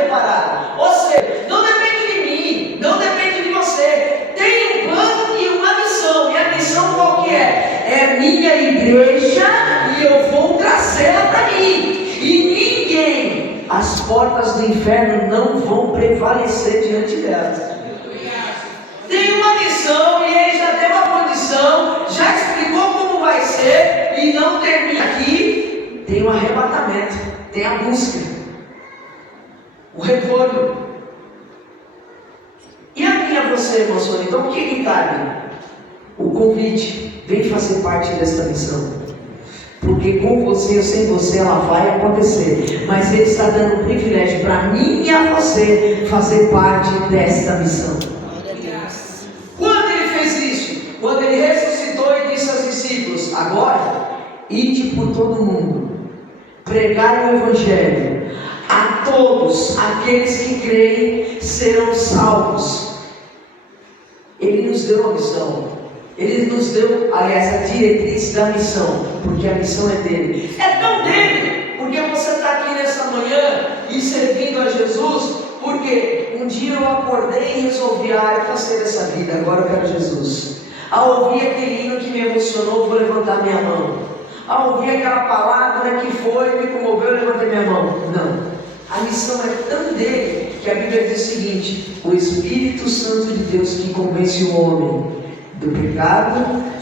preparado. Ou seja, não depende de mim, não depende de você. Tem um plano e uma missão. E a missão qual que é? É minha igreja e eu vou trazê-la para mim. E ninguém, as portas do inferno não vão prevalecer diante dela. Tem uma missão e ele já deu a condição, já explicou como vai ser e não termina aqui. Tem o arrebatamento, tem a busca, o retorno. E a mim e a você, irmão Sônia, então o que cabe? O convite, vem fazer parte desta missão. Porque com você ou sem você ela vai acontecer. Mas Ele está dando um privilégio para mim e a você fazer parte desta missão. Quando Ele fez isso? Quando Ele ressuscitou e disse aos discípulos: agora, ide por todo mundo, pregai o Evangelho a todos aqueles que creem serão salvos. Ele nos deu a missão. Ele nos deu, aliás, a diretriz da missão, porque a missão é dele. É tão dele, porque você está aqui nessa manhã e servindo a Jesus, porque um dia eu acordei e resolvi: eu cansei dessa vida, agora eu quero Jesus. Ao ouvir aquele hino que me emocionou, vou levantar minha mão. Ao ouvir aquela palavra que foi, me comoveu, eu levantei minha mão. Não, a missão é tão dele, que a Bíblia diz o seguinte: o Espírito Santo de Deus que convence o homem do pecado,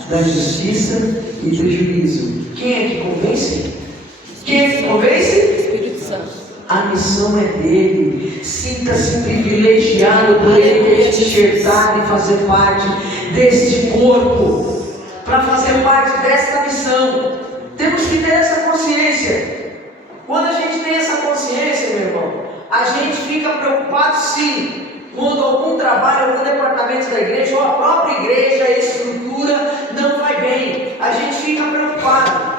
da justiça e do juízo. Quem é que convence? Quem é que convence? Espírito Santo. A missão é dele. Sinta-se privilegiado por ele te enxertar e fazer parte deste corpo, para fazer parte desta missão. Temos que ter essa consciência. Quando a gente tem essa consciência, meu irmão, a gente fica preocupado sim, quando algum trabalho, algum departamento da igreja, ou a própria igreja, a estrutura não vai bem, a gente fica preocupado.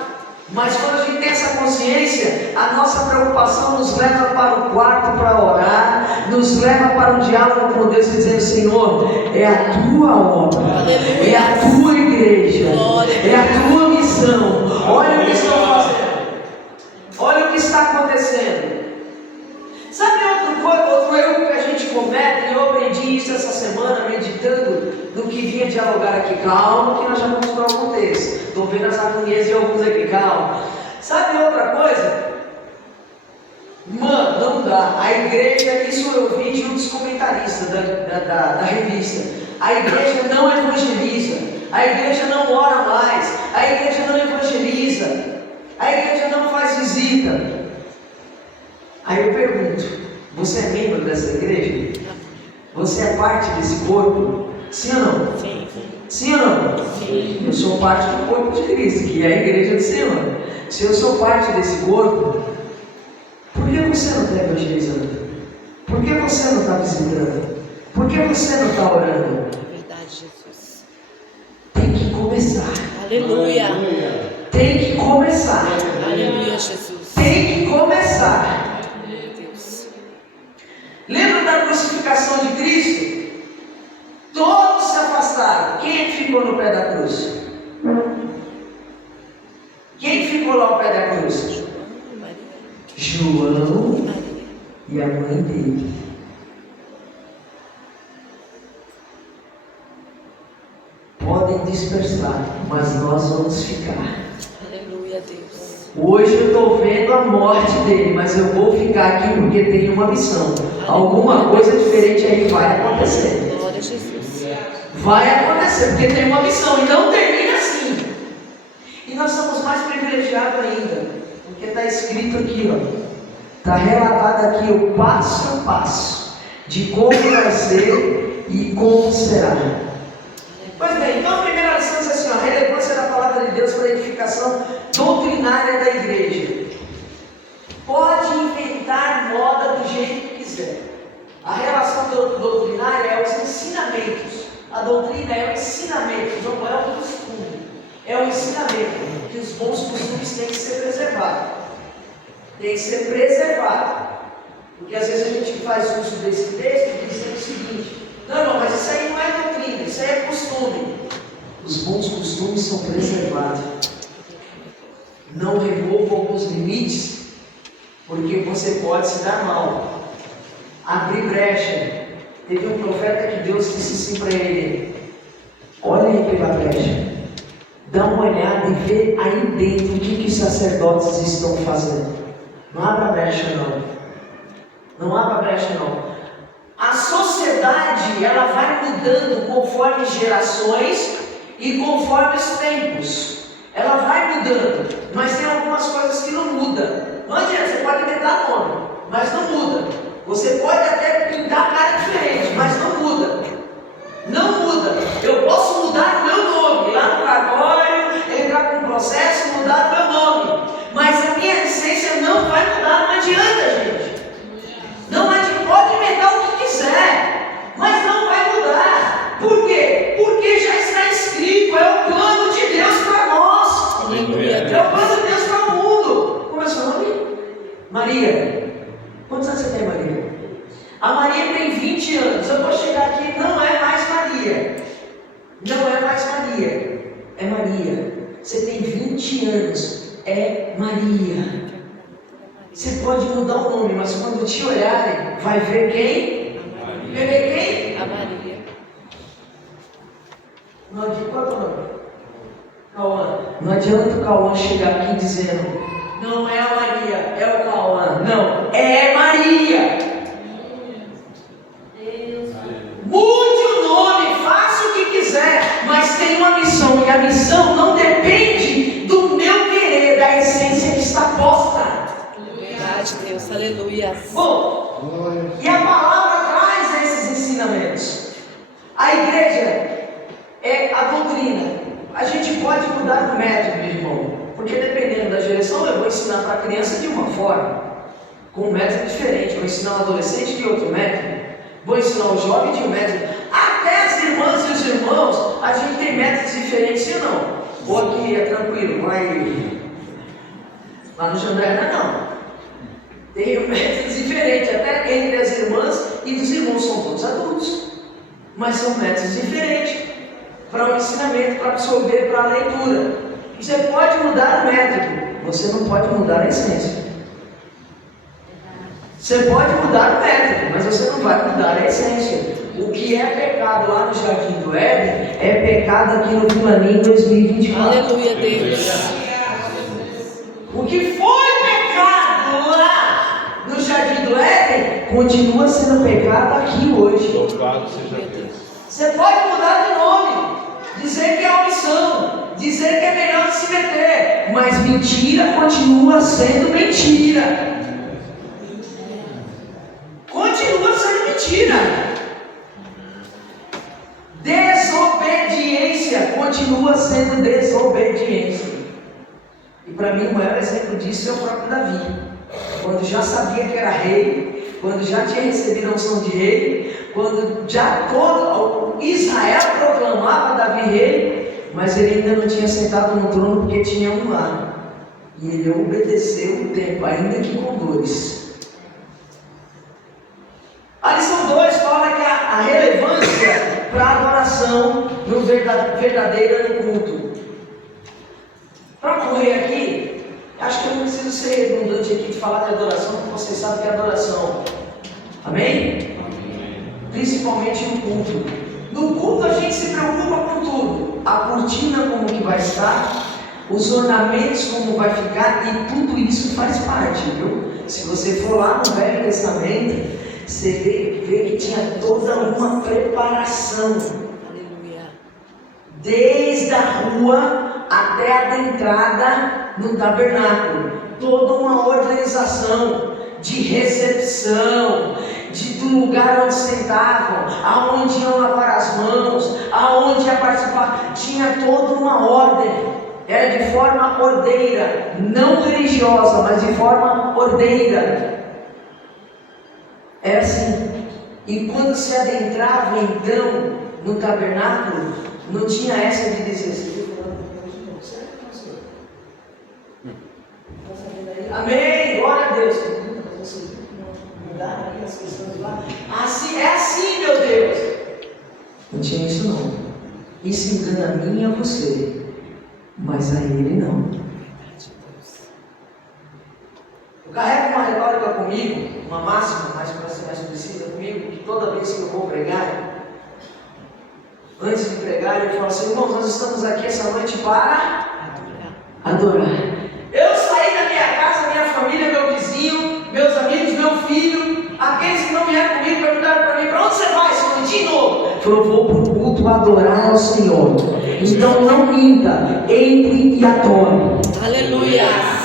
Mas quando a gente tem essa consciência, a nossa preocupação nos leva para o quarto para orar, nos leva para um diálogo com Deus e dizer: Senhor, é a tua obra, é a tua igreja, é a tua missão. Olha o que estou fazendo, olha o que está acontecendo. Sabe outro erro que a gente comete? Eu aprendi isso essa semana, meditando no que vinha dialogar aqui. Calma, que nós já vamos para o contexto. Estou vendo as agonias de alguns aqui, calma. Sabe outra coisa? Mano, não dá. A igreja, isso eu vi de um dos comentaristas da revista. A igreja não evangeliza, a igreja não ora mais, a igreja não evangeliza, a igreja não faz visita. Aí eu pergunto: você é membro dessa igreja? Você é parte desse corpo? Sim ou não? Sim. Sim ou não? Sim. Eu sou parte do corpo de Cristo, que é a igreja do Senhor. Se eu sou parte desse corpo, por que você não está evangelizando? Por que você não está visitando? Por que você não está orando? Verdade, Jesus. Tem que começar. Aleluia. Tem que começar. Aleluia, Jesus. Tem que começar. Lembra da crucificação de Cristo? Todos se afastaram. Quem é que ficou no pé da cruz? Quem ficou lá ao pé da cruz? João e a mãe dele. Podem dispersar, mas nós vamos ficar. Aleluia, Deus. Hoje eu estou vendo a morte dele, mas eu vou ficar aqui porque tem uma missão. Alguma coisa diferente aí vai acontecer. Glória a Jesus. Vai acontecer, porque tem uma missão e não termina assim. E nós somos mais privilegiados ainda, porque está escrito aqui, ó. Está relatado aqui o passo a passo de como vai ser e como será. Pois bem, então a primeira lição diz assim: a relevância da palavra de Deus para a edificação doutrinária da igreja. Pode inventar moda do jeito que quiser. A relação doutrinária é os ensinamentos. A doutrina é o ensinamento, não é o costume. É o ensinamento, que os bons costumes têm que ser preservados. Tem que ser preservado. Porque às vezes a gente faz uso desse texto dizendo o seguinte: não, mas isso aí não é doutrina, isso aí é costume. Os bons costumes são preservados. Não removam alguns limites, porque você pode se dar mal. abrir brecha. Teve um profeta que Deus disse assim para ele: olha aí pela brecha, dá uma olhada e vê aí dentro o que os sacerdotes estão fazendo. Não abra brecha não. Não abra brecha não. A sociedade, ela vai mudando conforme gerações e conforme os tempos. Ela vai mudando, mas tem algumas coisas que não mudam. Não adianta, você pode inventar nome, mas não muda. Você pode até pintar a cara diferente, mas não muda. Não muda. Eu posso mudar o meu nome, lá no cartório, entrar com um processo, mudar o meu nome. Mas a minha essência não vai mudar, não adianta, gente. Não adianta, pode inventar o que quiser, mas não vai mudar. Por quê? Porque já está escrito, é o plano de Deus para nós. Aleluia. É o plano de Deus para o mundo. Como é o seu nome? Maria. Quantos anos você tem, Maria? A Maria tem 20 anos. Eu vou chegar aqui, não é mais Maria. Não é mais Maria. É Maria. Você tem 20 anos. É Maria. Você pode mudar o nome, mas quando te olharem, vai ver quem? Vai ver quem? A Maria. Não adianta, qual é o nome? Cauã. Não adianta o Cauã chegar aqui dizendo: não é a Maria, é o Cauã. Não, é Maria. Mude o nome, faça o que quiser, mas tem uma missão, e a missão não depende do meu querer, da essência que está posta. Verdade, Deus. Aleluia. Bom, e a palavra traz esses ensinamentos. A igreja é a doutrina. A gente pode mudar o método, meu irmão, porque dependendo da direção, eu vou ensinar para a criança de uma forma, com um método diferente. Vou ensinar um adolescente de outro método. Vou ensinar o jovem de um método. Até as irmãs e os irmãos, a gente tem métodos diferentes, sim ou não? Ou aqui é tranquilo, vai lá no Jandaíra não. Tem métodos diferentes, até entre as irmãs e dos irmãos, são todos adultos. Mas são métodos diferentes para o ensinamento, para absorver, para a leitura. Você pode mudar o método, você não pode mudar a essência. Você pode mudar o método, mas você não vai mudar a essência. O que é pecado lá no Jardim do Éden é pecado aqui no Vilaninho 2024. Aleluia, Deus. O que foi pecado lá no Jardim do Éden continua sendo pecado aqui hoje. Louvado seja Deus. Você pode mudar de nome, dizer que é omissão, dizer que é melhor não se meter, mas mentira continua sendo mentira. Continua sendo mentira. Desobediência continua sendo desobediência. E para mim o maior exemplo disso é o próprio Davi. Quando já sabia que era rei, quando já tinha recebido a unção de rei, quando já todo Israel proclamava Davi rei, mas ele ainda não tinha sentado no trono porque tinha um lá. E ele obedeceu o tempo, ainda que com dores. A lição 2 fala que a relevância para a adoração no verdadeira no culto. Para correr aqui, acho que eu não preciso ser redundante aqui de falar de adoração, porque vocês sabem que é adoração. Amém? Amém. Principalmente no culto. No culto a gente se preocupa com tudo. A cortina como que vai estar, os ornamentos como vai ficar, e tudo isso faz parte, viu? Se você for lá no Velho Testamento, você vê que tinha toda uma preparação. Aleluia. Desde a rua até a entrada no tabernáculo. Toda uma organização de recepção, do lugar onde sentavam, aonde iam lavar as mãos, aonde ia participar. Tinha toda uma ordem. Era de forma ordeira, não religiosa, mas de forma ordeira. Era assim. E quando se adentrava então no tabernáculo, não tinha essa de dizer amém, glória a Deus. Mudar as questões lá. Assim, é assim, meu Deus. Não tinha isso não. Isso engana a mim e a você, mas a ele não. Eu carrego uma retórica comigo, uma máxima, mais para ser mais precisa comigo, que toda vez que eu vou pregar, antes de pregar, eu falo assim: irmãos, nós estamos aqui essa noite para adorar. Eu saí da minha casa, minha família, meu vizinho, meus amigos, meu filho, aqueles que não vieram comigo perguntaram para mim: para onde você vai, Senhor? De novo. Falou: vou para o culto adorar ao Senhor. Então não minta, entre e adore. Aleluia.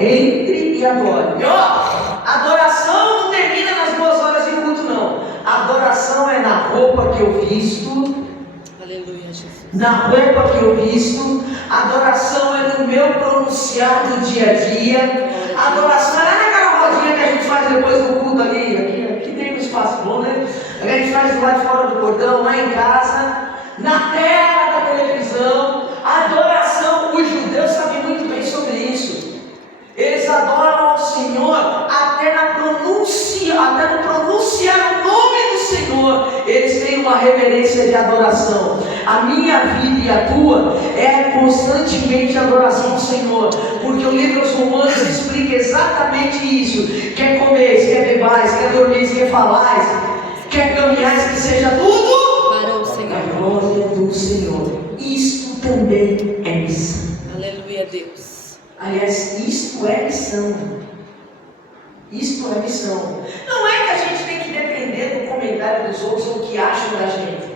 Entre e adore. E ó, adoração não termina nas 2 horas de culto, não. Adoração é na roupa que eu visto. Aleluia, Jesus. Na roupa que eu visto. Adoração é no meu pronunciar do dia a dia. Adoração é lá naquela rodinha que a gente faz depois do culto ali. Aqui tem um espaço bom, né? A gente faz do lado de fora do cordão, lá em casa, na tela da televisão. Adoração, os judeus sabem muito bem sobre isso. Eles adoram ao Senhor até no pronunciar o nome do Senhor. Eles têm uma reverência de adoração. A minha vida e a tua é constantemente adoração ao Senhor, porque o livro dos Romanos explica exatamente isso. Quer comer, quer bebais, quer dormir, quer falar, quer caminhar, que seja tudo para o Senhor. A glória do Senhor. Isto também é missão. Aleluia, Deus. Aliás, isto é missão. Isto é missão. Não é que a gente tem que depender do comentário dos outros ou o que acham da gente.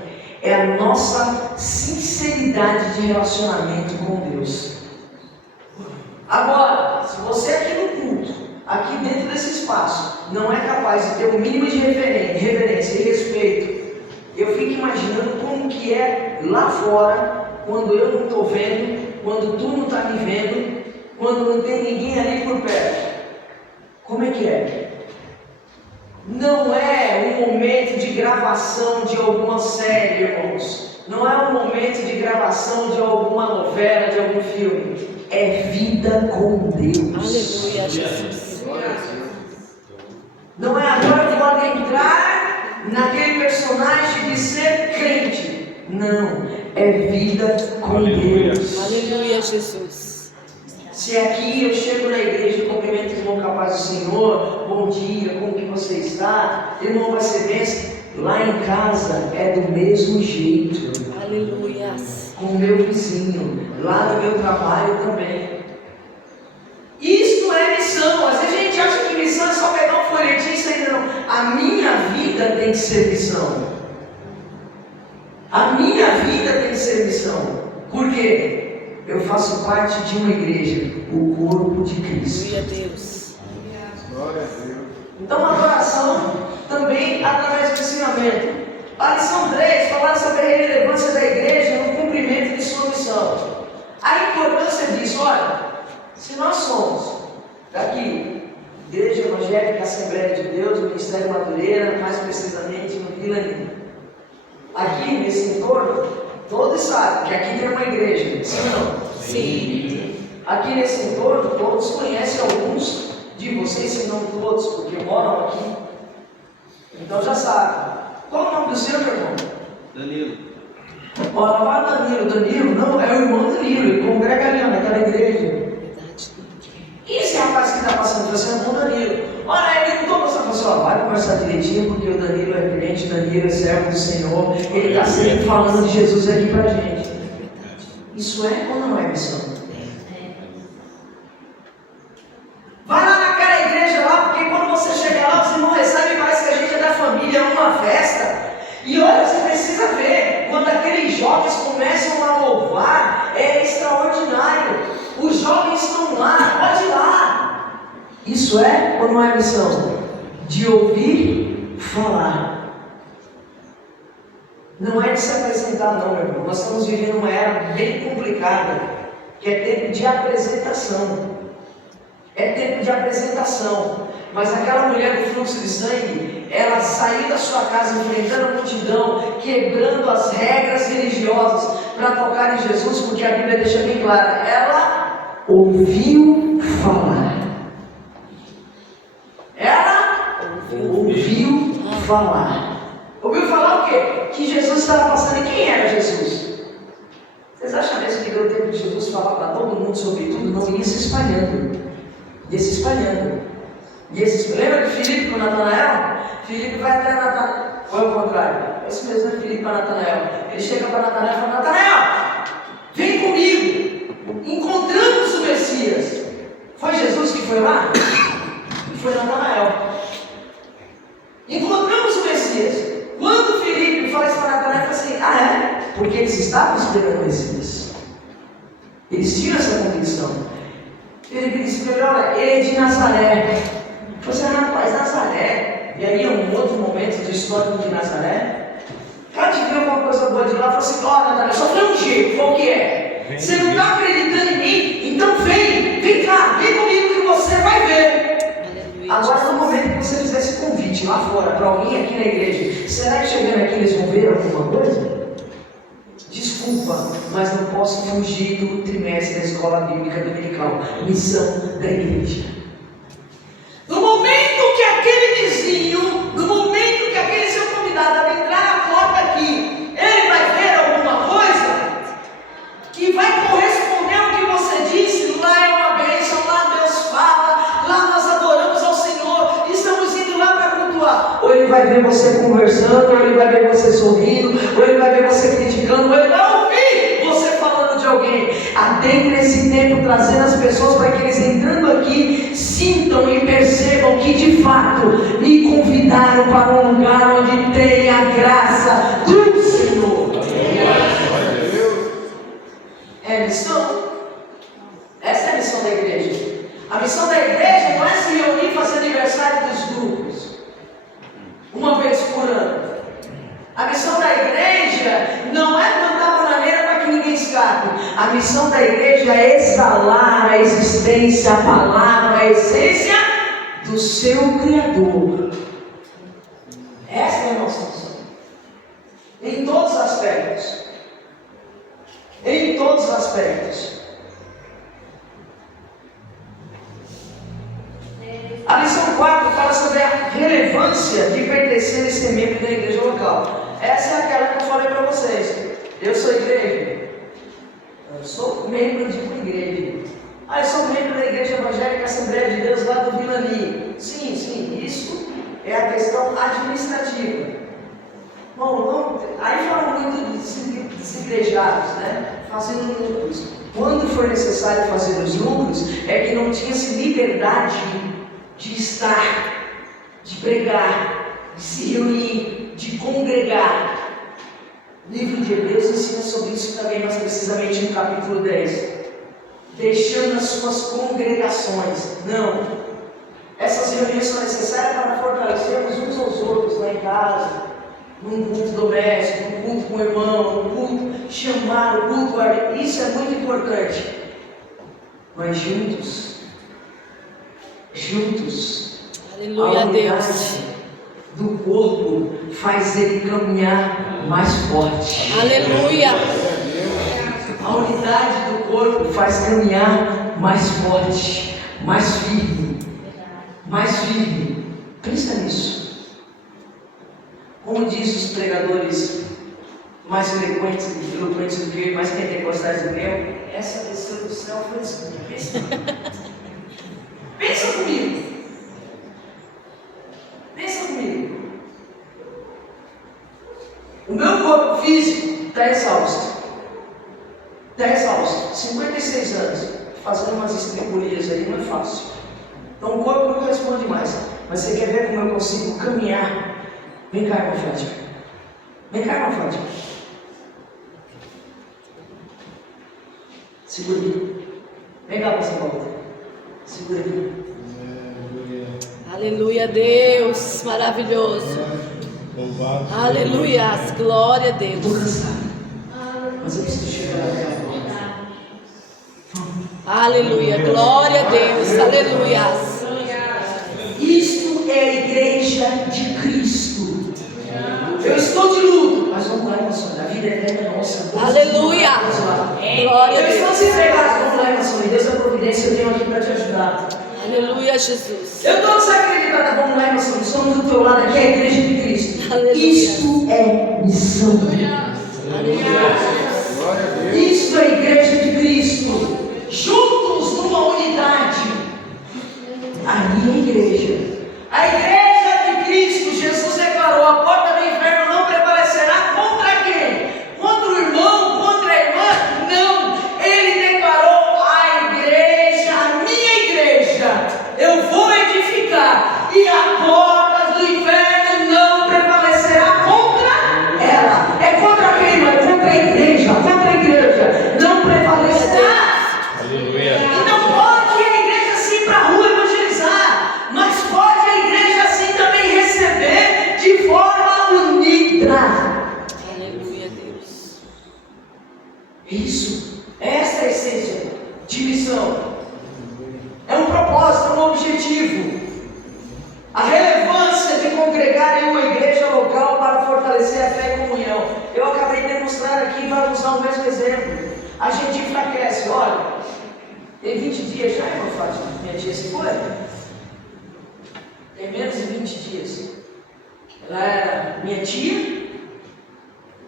É a nossa sinceridade de relacionamento com Deus. Agora, se você aqui no culto, aqui dentro desse espaço, não é capaz de ter o mínimo de reverência e respeito, eu fico imaginando como que é lá fora, quando eu não estou vendo, quando tu não está me vendo, quando não tem ninguém ali por perto. Como é que é? Não é um momento de gravação de alguma série, irmãos. Não é um momento de gravação de alguma novela, de algum filme. É vida com Deus. Aleluia, Jesus. Não é agora que pode entrar naquele personagem de ser crente. Não, é vida com Deus. Aleluia, Jesus. Se aqui eu chego na igreja e cumprimento o irmão capaz do Senhor, bom dia, como que você está? Irmão, vai ser bênção. Lá em casa é do mesmo jeito. Aleluia. Com o meu vizinho, lá no meu trabalho também. Isto é missão. Às vezes a gente acha que missão é só pegar um folhetinho e sair. Não. A minha vida tem que ser missão. A minha vida tem que ser missão. Por quê? Eu faço parte de uma igreja, o corpo de Cristo. Aleluia, Deus. Glória a Deus. Então, a adoração também através do ensinamento. A lição 3 fala sobre a relevância da igreja no cumprimento de sua missão. A importância disso, olha, se nós somos daqui, Igreja Evangélica Assembleia de Deus, Ministério Madureira, mais precisamente no Vila Nina, aqui nesse entorno, todos sabem que aqui tem uma igreja, sim ou não? Sim. Aqui nesse entorno, todos conhecem alguns de vocês, se não todos, porque moram aqui. Então já sabem. Qual é o nome do seu irmão? Danilo. Ó, não vai Danilo. Danilo, não, é o irmão Danilo, ele congrega ali naquela igreja. Verdade. E esse rapaz que está passando, você é o irmão Danilo. Olha, ele não estou passando, ó, vai conversar direitinho, porque o Danilo é crente, Danilo é servo do Senhor, ele está sempre falando de Jesus aqui pra gente. Isso é ou não é missão? Vai lá naquela igreja lá, porque quando você chega lá, os irmãos recebem, parece que a gente é da família, é uma festa. E olha, você precisa ver, quando aqueles jovens começam a louvar, é extraordinário. Os jovens estão lá, pode ir lá. Isso é ou não é missão? De ouvir falar. Não é de se apresentar não, meu irmão. Nós estamos vivendo uma era bem complicada, que é tempo de apresentação. É tempo de apresentação. Mas aquela mulher do fluxo de sangue, ela saiu da sua casa enfrentando a multidão, quebrando as regras religiosas para tocar em Jesus, porque a Bíblia deixa bem clara, ela ouviu falar. Ela ouviu falar. Ouviu falar o quê? Que Jesus estava passando. E quem era Jesus? Vocês acham mesmo que deu tempo de Jesus falar para todo mundo sobre tudo? Não, ia se espalhando. ia se espalhando. Lembra de Filipe com Natanael? Filipe vai até Natanael. Ou é o contrário? É isso mesmo, né? Filipe para Natanael. Ele chega para Natanael e fala: Natanael, vem comigo. Encontramos o Messias. Foi Jesus que foi lá? Foi Natanael. Encontramos o Messias. Quando Filipe fala isso para Natanael, ele fala assim: ah, é? Porque eles estavam esperando o Messias. Eles tinham essa convicção. Filipe disse para ele: olha, ele é de Nazaré. Você, rapaz, Nazaré. E aí, um outro momento de história de Nazaré. Pode ver alguma coisa boa de lá. Falou assim: ó, Natanael, só foi um jeito. Qual que é? Você não está acreditando em mim? Então vem cá, vem comigo que você vai ver. Agora, no momento que você fizer esse convite lá fora para alguém aqui na igreja, será que chegando aqui eles vão ver alguma coisa? Desculpa, mas não posso fugir do trimestre da escola bíblica dominical. Missão da igreja. No momento que aquele vizinho, no momento que aquele seu convidado adentrar na porta aqui, ele vai ver alguma coisa que vai corresponder ao que você disse. Lá é uma bênção, lá Deus fala, lá nós adoramos ao Senhor, estamos indo lá para cultuar. Ou ele vai ver você conversando, ou ele vai ver você sorrindo, ou ele vai ver você criticando, ou ele vai ouvir você falando de alguém. Adentre esse tempo trazendo as pessoas para que eles, entrando aqui, sintam e percebam que de fato me convidaram para um lugar onde tem a graça do Senhor. É missão? Essa é a missão da igreja. A missão da igreja não é se reunir e fazer aniversário dos grupos uma vez por ano. A missão da igreja não é plantar bananeira para que ninguém escape. A missão da igreja é exalar a existência, a palavra, a essência do seu Criador. Essa é a nossa missão. Em todos os aspectos. Em todos os aspectos. A lição 4 fala sobre a relevância de pertencer e ser membro da igreja local. Essa é aquela que eu falei para vocês. Eu sou igreja. Eu sou membro de uma igreja. Eu sou membro da Igreja Evangélica Assembleia de Deus lá do Vilani. Sim, isso é a questão administrativa. Bom, aí fala muito dos desigrejados, né? Fazendo lucros. Quando for necessário fazer os lucros, é que não tinha-se liberdade de estar, de pregar, de se reunir, de congregar. O livro de Hebreus ensina sobre isso também, mais precisamente no capítulo 10. Deixando as suas congregações. Não. Essas reuniões são necessárias para fortalecermos uns aos outros lá em casa, num culto doméstico, num culto com o irmão, num culto, chamar o culto. Isso é muito importante. Mas juntos, aleluia, a unidade Deus do corpo faz ele caminhar mais forte. Aleluia. A unidade do corpo faz caminhar mais forte, mais firme, mais firme. Pensa nisso. Como diz os pregadores mais eloquentes do que eu, mais pentecostais do que eu, essa desceu do céu foi assim. Pensa comigo. Pensa comigo. O meu corpo físico está exausto. 56 anos, fazendo umas estripulias aí, não é fácil. Então o corpo não responde mais. Mas você quer ver como eu consigo caminhar? Vem cá, irmã Fátima. Vem cá, irmã Fátima. Segura aqui. Vem cá, pastor Paulo. Segura aqui. Aleluia, Deus maravilhoso. Aleluia, glória a Eu estou Deus. cansado. Mas eu preciso chegar até a porta. Aleluia, glória a Deus. Aleluia. Isto é a igreja de Cristo. Eu estou de luto, mas vamos lá, irmã Sônia. A vida eterna é nossa. Aleluia. Vamos lá. Glória a Eu estou Deus. desempregado, vamos lá, irmã Sônia. Deus é providência, eu tenho aqui para te ajudar. Aleluia, Jesus. Eu estou desacreditada, vamos lá, irmã Sônia. Somos do teu lado aqui, é a igreja de Cristo. Aleluia. Isto é missão. Isto é a igreja de Cristo. Juntos numa unidade. e a porta do inferno não prevalecerá contra ela. É contra quem? Não é contra a igreja. Contra a igreja não prevalecerá. Aleluia. Então pode a igreja sim para a rua evangelizar, mas pode a igreja sim também receber de forma unida. Aleluia, Deus. Isso, essa é a essência de missão. É um propósito, é um objetivo. A relevância de congregar em uma igreja local para fortalecer a fé e comunhão. Eu acabei de demonstrar aqui, vai usar o mesmo exemplo. A gente enfraquece, olha. Tem 20 dias já, irmã Fátima? Minha tia se foi? Tem menos de 20 dias. Ela era minha tia,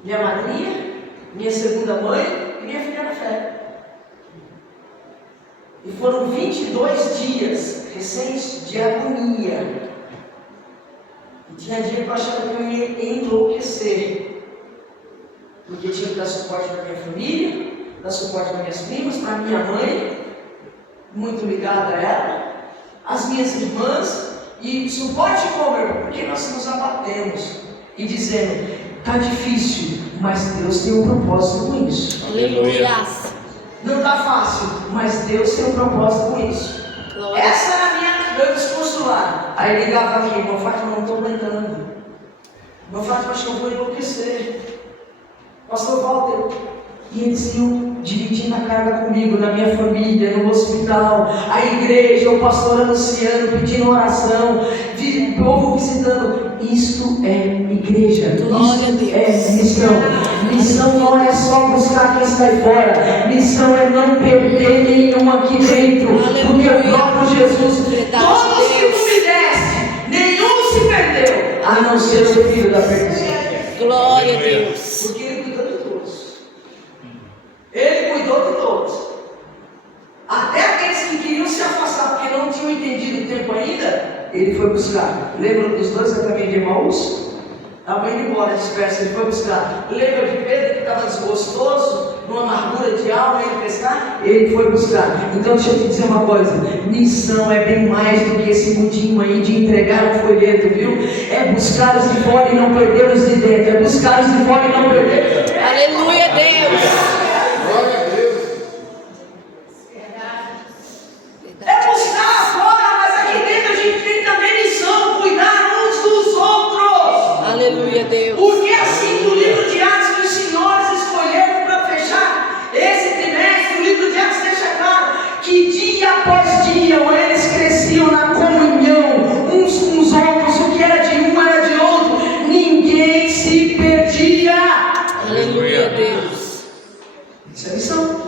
minha madrinha, minha segunda mãe e minha filha na fé. E foram 22 dias recentes de agonia. E tinha dia que eu achava que eu ia enlouquecer. Porque tinha que dar suporte para minha família, dar suporte para minhas primas, para minha mãe, muito ligada a ela, as minhas irmãs, e suporte como, irmão? Porque nós nos abatemos e dizendo, está difícil, mas Deus tem um propósito com isso. Aleluia. Não está fácil, mas Deus tem um propósito com isso. Glória. Essa era meu discurso lá. Aí ligava para mim, meu Fátima, não estou aguentando. Meu Fátima, acho que eu vou enlouquecer. Pastor Walter. E eles iam dividindo a carga comigo, na minha família, no hospital, a igreja, o pastor anunciando, pedindo oração, o povo visitando. Isto é igreja. Glória a Deus. É missão. Missão não é só buscar quem está aí fora. Missão é não perder nenhum aqui dentro. Aleluia. Porque o próprio Jesus, Verdade, todos que Deus. tu me deste, nenhum se perdeu, a não ser o filho da perdição. Glória a Deus. Porque ele cuidou de todos. Ele cuidou de todos. Até aqueles que queriam se afastar porque não tinham entendido o tempo ainda, ele foi buscar. Lembra dos dois a caminho de Emaús? Estava indo embora disperso, ele foi buscar. Lembra de Pedro que estava desgostoso, numa amargura de alma, indo pescar? Ele foi buscar. Então deixa eu te dizer uma coisa: missão é bem mais do que esse mudinho aí de entregar um folheto, viu? É buscar os de fora e não perder os de dentro. É buscar os de fora e não perder. Aleluia, Deus. Glória a Deus. É buscar fora, mas aqui dentro a gente tem também missão, cuidar uns dos outros. Aleluia, Deus. Porque assim o livro de Atos que os senhores escolheram para fechar esse trimestre, o livro de Atos deixa claro que dia após dia eles cresciam na comunhão, uns com os outros, o que era de um era de outro, ninguém se perdia. Aleluia, Deus. Isso é missão.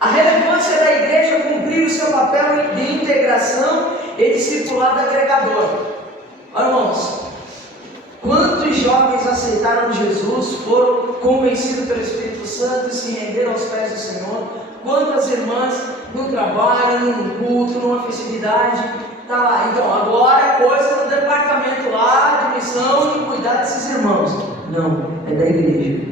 A relevância da igreja cumprir o seu papel de integração e discipulado agregador. Olha, irmãos, quantos jovens aceitaram Jesus, foram convencidos pelo Espírito Santo e se renderam aos pés do Senhor? Quantas irmãs no trabalho, num culto, numa festividade, tá lá? Então agora é coisa do departamento lá de missão de cuidar desses irmãos. Não, é da igreja.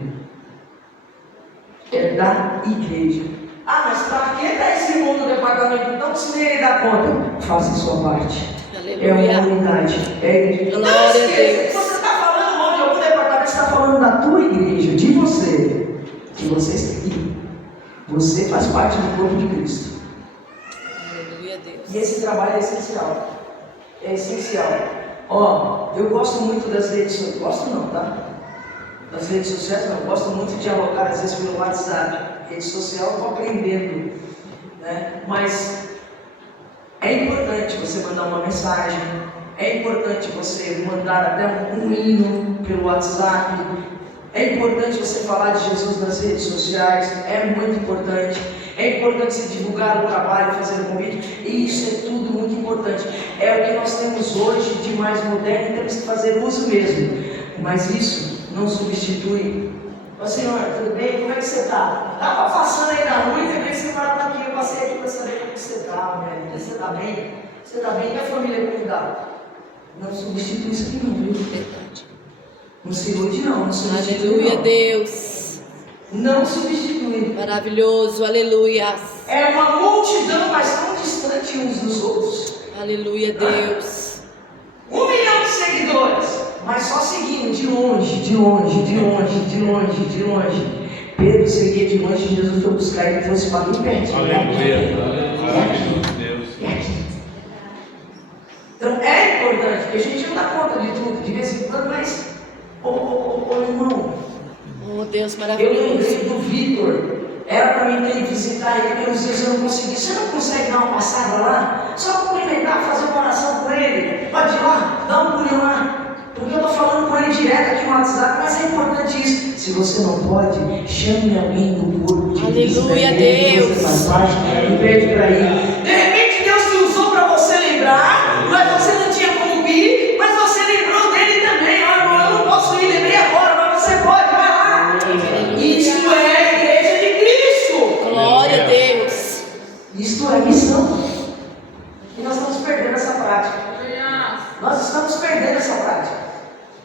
É da igreja. Ah, mas para que está esse irmão no departamento? Então, se nem ele dá conta, faça a sua parte. Aleluia. É uma unidade. É a igreja. Glória Não a esqueça Deus. que você está falando mal de algum departamento, você está falando da tua igreja, de você, que você está aqui. Você faz parte do corpo de Cristo. Aleluia, Deus. E esse trabalho é essencial. É essencial. Ó, eu gosto muito das redes sociais. Gosto não, tá? Das redes sociais não. Eu gosto muito de dialogar, às vezes, pelo WhatsApp. Rede social eu estou aprendendo, né? Mas é importante você mandar uma mensagem, é importante você mandar até um hino pelo WhatsApp, é importante você falar de Jesus nas redes sociais, é muito importante. É importante se divulgar o trabalho, fazer o convite, e isso é tudo muito importante. É o que nós temos hoje de mais moderno e temos que fazer uso mesmo. Mas isso não substitui. Ô senhor, tudo bem? Como é que você está? Estava passando aí na rua e também você parou aqui. Eu passei aqui para saber como você está, velho. Você está bem? Você está bem? E a família como está? Não substitui isso aqui não, viu? Verdade. Não se ilude não, não substitui Aleluia, não. Deus. não substitui. Maravilhoso. Aleluia. É uma multidão, mas tão distante uns dos outros. Aleluia, Deus. 1 milhão de seguidores, mas só seguindo de longe, de longe, de longe, de longe, de longe. Pedro seguia de longe, Jesus foi buscar ele e trouxe para bem pertinho. Aleluia. Maravilhoso, Deus. Então é importante, porque a gente não dá conta de tudo, de vez em quando, mas, ô irmão, Oh, Deus eu maravilhoso. lembrei do Vitor, era para mim ter ido visitar ele, uns dias eu não consegui. Você não consegue dar uma passada lá? Só cumprimentar, fazer uma oração com ele? Pode ir lá, dá um pulinho lá. Porque eu estou falando com ele direto aqui no WhatsApp, mas é importante isso. Se você não pode, chame alguém do corpo de Cristo. Aleluia, Deus. Você faz parte e pede para ir. De repente Deus te usou para você lembrar, mas você não tinha como ir, mas você lembrou dele também. Ó, irmão, eu não posso ir, lembrei agora, mas você pode, vai lá. Isso é a igreja de Cristo. Glória a Deus. Isto é missão. E nós estamos perdendo essa prática. Nós estamos perdendo essa prática.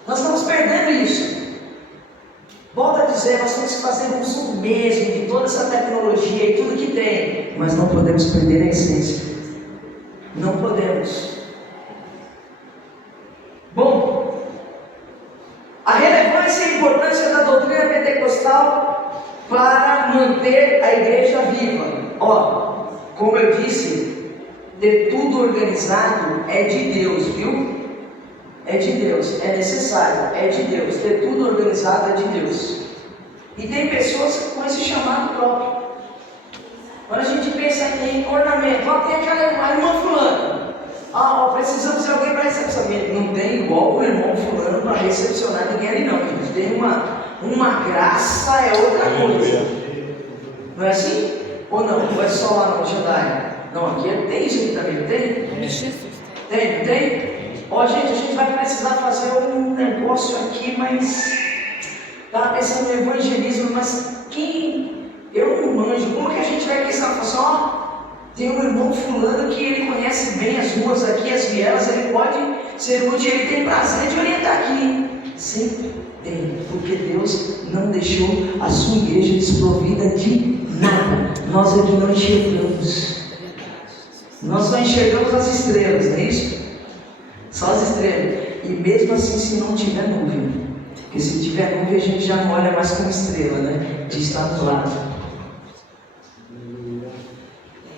Nós estamos perdendo isso. Volto a dizer, nós temos que fazer uso mesmo de toda essa tecnologia e tudo que tem. Mas não podemos perder a essência. Não podemos. Bom, a relevância e a importância da doutrina pentecostal para manter a igreja viva. Ó, como eu disse, ter tudo organizado é de Deus, viu? É de Deus, é necessário, é de Deus. Ter tudo organizado é de Deus. E tem pessoas com esse chamado próprio. Quando a gente pensa em ornamento, ó, tem aquela irmã fulana. Ó, precisamos de alguém para recepcionar. Não tem igual o irmão fulano para recepcionar ninguém ali não, gente. Tem uma graça, é outra coisa. Não é assim? Ou não? Ou é só lá no Jandai? Não, aqui tem isso aqui também, não tem? Tem, não tem? Ó, gente, a gente vai precisar fazer um negócio aqui, mas estava pensando no evangelismo, mas quem? Eu não manjo. Como que a gente vai pensar? Falar assim, ó, tem um irmão fulano que ele conhece bem as ruas aqui, as vielas, ele pode ser útil, ele tem prazer de orientar aqui. Sempre tem, porque Deus não deixou a sua igreja desprovida de nada. Nós é que não enxergamos. Nós só enxergamos as estrelas, não é isso? Só as estrelas. E mesmo assim, se não tiver nuvem, porque se tiver nuvem a gente já não olha mais como estrela, né? De estar do lado.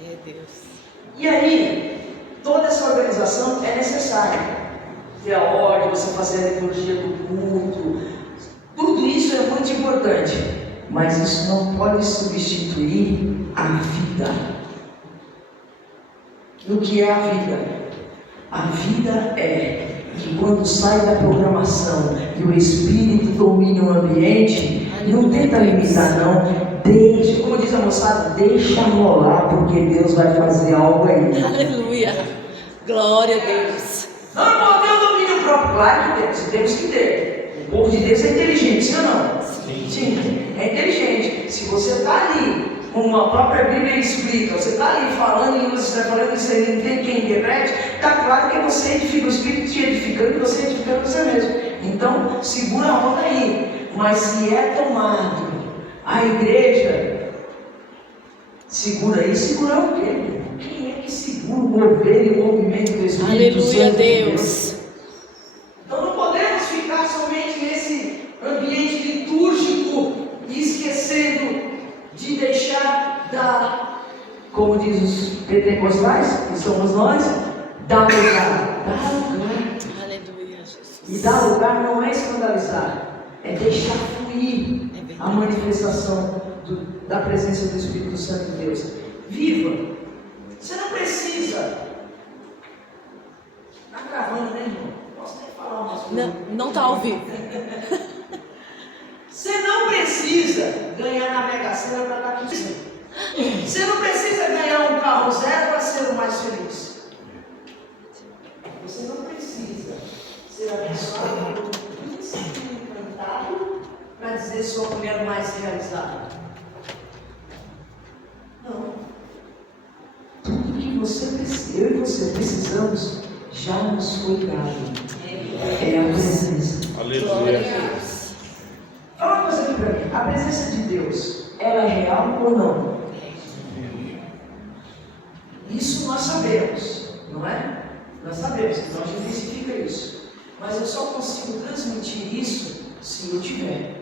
É Deus. E aí, toda essa organização é necessária. Ter a ordem, você fazer a liturgia do culto, tudo isso é muito importante. Mas isso não pode substituir a vida. O que é a vida? A vida é que quando sai da programação e o Espírito domina o ambiente, não tenta limitar não, deixa, como diz a moçada, deixa rolar, porque Deus vai fazer algo aí. Aleluia. Glória a Deus. Não, irmão, tem o domínio próprio, claro que temos que ter. O povo de Deus é inteligente, sim ou não? Sim, é inteligente. Se você está ali com uma própria Bíblia escrita, você está ali falando em línguas, você está falando isso aí, não tem quem interprete, está claro que você edifica, o Espírito te edificando e você edificando você mesmo. Então, segura a onda aí. Mas se é tomado a igreja, segura aí, segura o quê? Quem é que segura o mover e o movimento do Espírito Aleluia, Santo? Deus. Então não podemos ficar somente nesse ambiente litúrgico e esquecendo de deixar dar, como diz os pentecostais, que somos nós, dar lugar. Dar lugar. Aleluia, Jesus. E dar lugar não é escandalizar, é deixar fluir a manifestação da presença do Espírito Santo de Deus. Viva! Você não precisa. Está gravando, né, irmão? Posso nem falar umas coisas. Não está ao vivo. Você não precisa ganhar na Mega Sena para estar com você. Você não precisa ganhar um carro zero para ser o mais feliz. Você não precisa ser abençoado por um príncipe encantado para dizer sua mulher mais realizada. Não. Tudo que você precisa, eu e você precisamos, já nos foi dado. É a presença. Glória a Deus. Fala uma coisa aqui para mim. A presença de Deus, ela é real ou não? Isso nós sabemos, não é? Nós sabemos, então a gente especifica isso. Mas eu só consigo transmitir isso se eu tiver.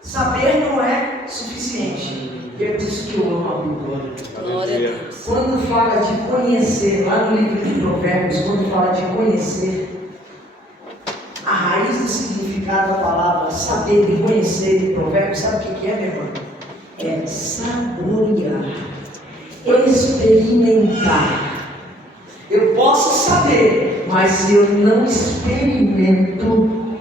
Saber não é suficiente. E é por isso que eu amo a Bíblia. Glória a Deus. Quando fala de conhecer, lá no livro de Provérbios, quando fala de conhecer, a raiz do significado da palavra saber e conhecer de Provérbios, sabe o que é, meu irmão? É saborear, experimentar. Eu posso saber, mas se eu não experimento,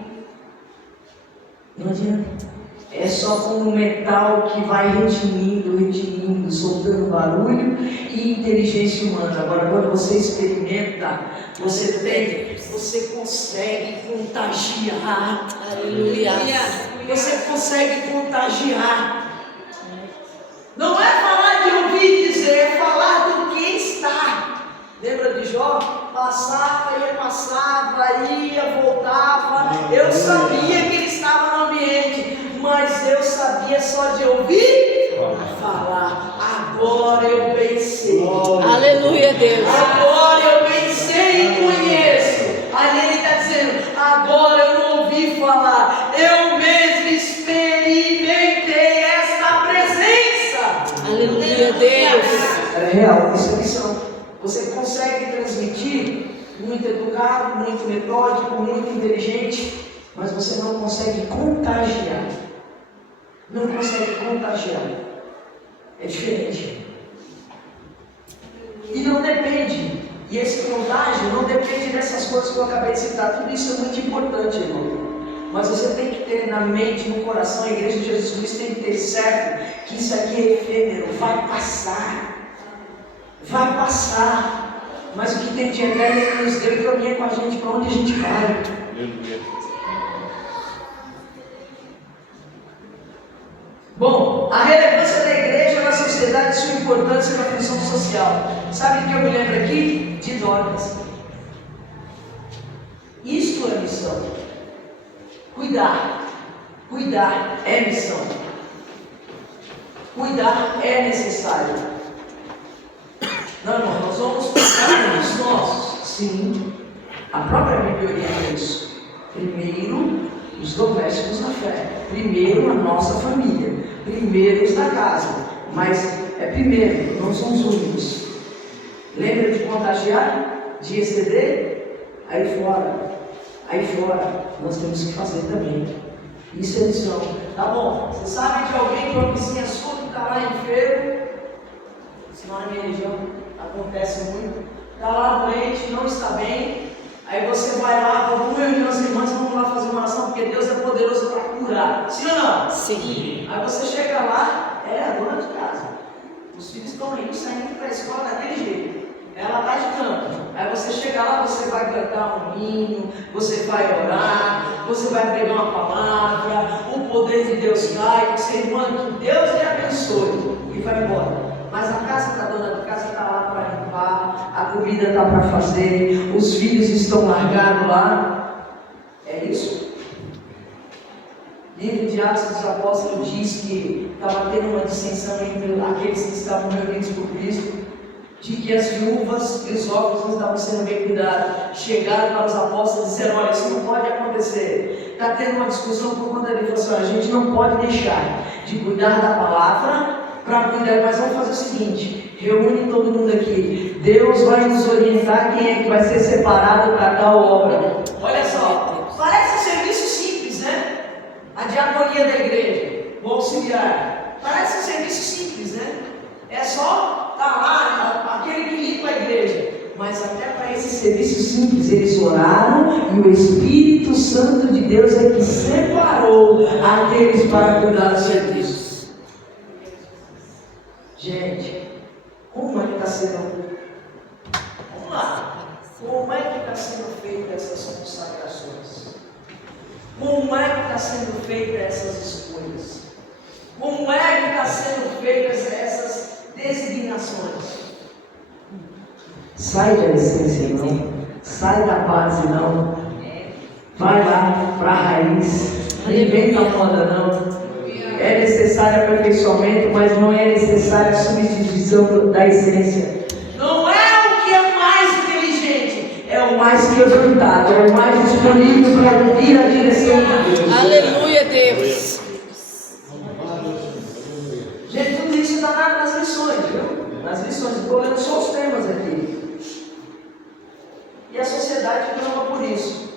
não adianta. É só como um metal que vai retinindo, soltando barulho e inteligência humana. Agora, quando você experimenta, você consegue contagiar. Aleluia. Você consegue contagiar. Não é falar de ouvir dizer, é falar do que está. Lembra de Jó? Passava, ia, voltava. Eu sabia que ele estava no ambiente, mas eu sabia só de ouvir falar. Agora eu pensei. Aleluia, Deus. Agora eu pensei e conheço. Ali ele está dizendo, agora eu não ouvi falar, eu mesmo experimentei esta presença. Aleluia, Deus. É real, isso é missão. Você consegue transmitir muito educado, muito metódico, muito inteligente, mas você não consegue contagiar. Não consegue contagiar. É diferente. E não depende, e esse contágio não depende dessas coisas que eu acabei de citar. Tudo isso é muito importante, irmão. Mas você tem que ter na mente, no coração, a igreja de Jesus Cristo tem que ter certo que isso aqui é efêmero, vai passar. Vai passar, mas o que tem de eterno Ele nos deu e caminha com a gente para onde a gente vai. Bom, a relevância da igreja na sociedade e sua importância na função social. Sabe o que eu me lembro aqui? De Dorcas. Isto é missão. Cuidar é missão. Cuidar é necessário. Não, irmão, nós vamos cuidar dos nossos. Sim, a própria Bíblia orienta isso. Primeiro, os domésticos na fé. Primeiro, a nossa família. Primeiro, os da casa. Mas é primeiro, não são os únicos. Lembra de contagiar? De exceder? Aí fora, nós temos que fazer também. Isso é missão. Tá bom, você sabe de alguém que é uma vizinha sua que está lá enfermo? Senão na minha região acontece muito. Está lá doente, não está bem. Aí você vai lá, vamos reunir as irmãs, vamos lá fazer uma oração, porque Deus é poderoso para curar. Sim ou não? Sim. Aí você chega lá, é a dona de casa. Os filhos estão indo, saindo para a escola daquele jeito. Ela está de campo. Aí você chega lá, você vai cantar um hino, você vai orar, você vai pregar uma palavra, o poder de Deus cai, você, irmã, que Deus lhe abençoe, e vai embora. Mas a casa da dona de casa está lá para limpar, a comida está para fazer, os filhos estão largados lá. É isso? Livro de Atos dos Apóstolos diz que estava tendo uma dissensão entre aqueles que estavam reunidos por Cristo, de que as viúvas e os órfãos não estavam sendo bem cuidados. Chegaram para os apóstolos e disseram, olha, isso não pode acontecer. Está tendo uma discussão por conta dele. Falou assim, olha, a gente não pode deixar de cuidar da palavra para cuidar, mas vamos fazer o seguinte, reúne todo mundo aqui. Deus vai nos orientar quem é que vai ser separado para tal obra. Olha só, parece um serviço simples, né? A diaconia da igreja, o auxiliar. Parece um serviço simples, né? É só estar lá, aquele que limpa a igreja. Mas até para esse serviço simples, eles oraram e o Espírito Santo de Deus é que separou aqueles para cuidar do serviço. Gente, como é que está sendo? Vamos lá. Como é que está sendo feita essas consagrações? Como é que está sendo feita essas escolhas? Como é que está sendo feitas essas designações? Sai da essência, não. Sai da base, não. Vai lá para a raiz. Não inventa moda, não. é necessário aperfeiçoamento, mas não é necessária a substituição da essência. Não é o que é mais inteligente, é o mais quebrantado, é o mais disponível para ouvir a direção de Deus. Aleluia, Deus. Gente, tudo isso está nas lições, viu? Nas lições, estou lendo só os temas aqui. E a sociedade clama por isso.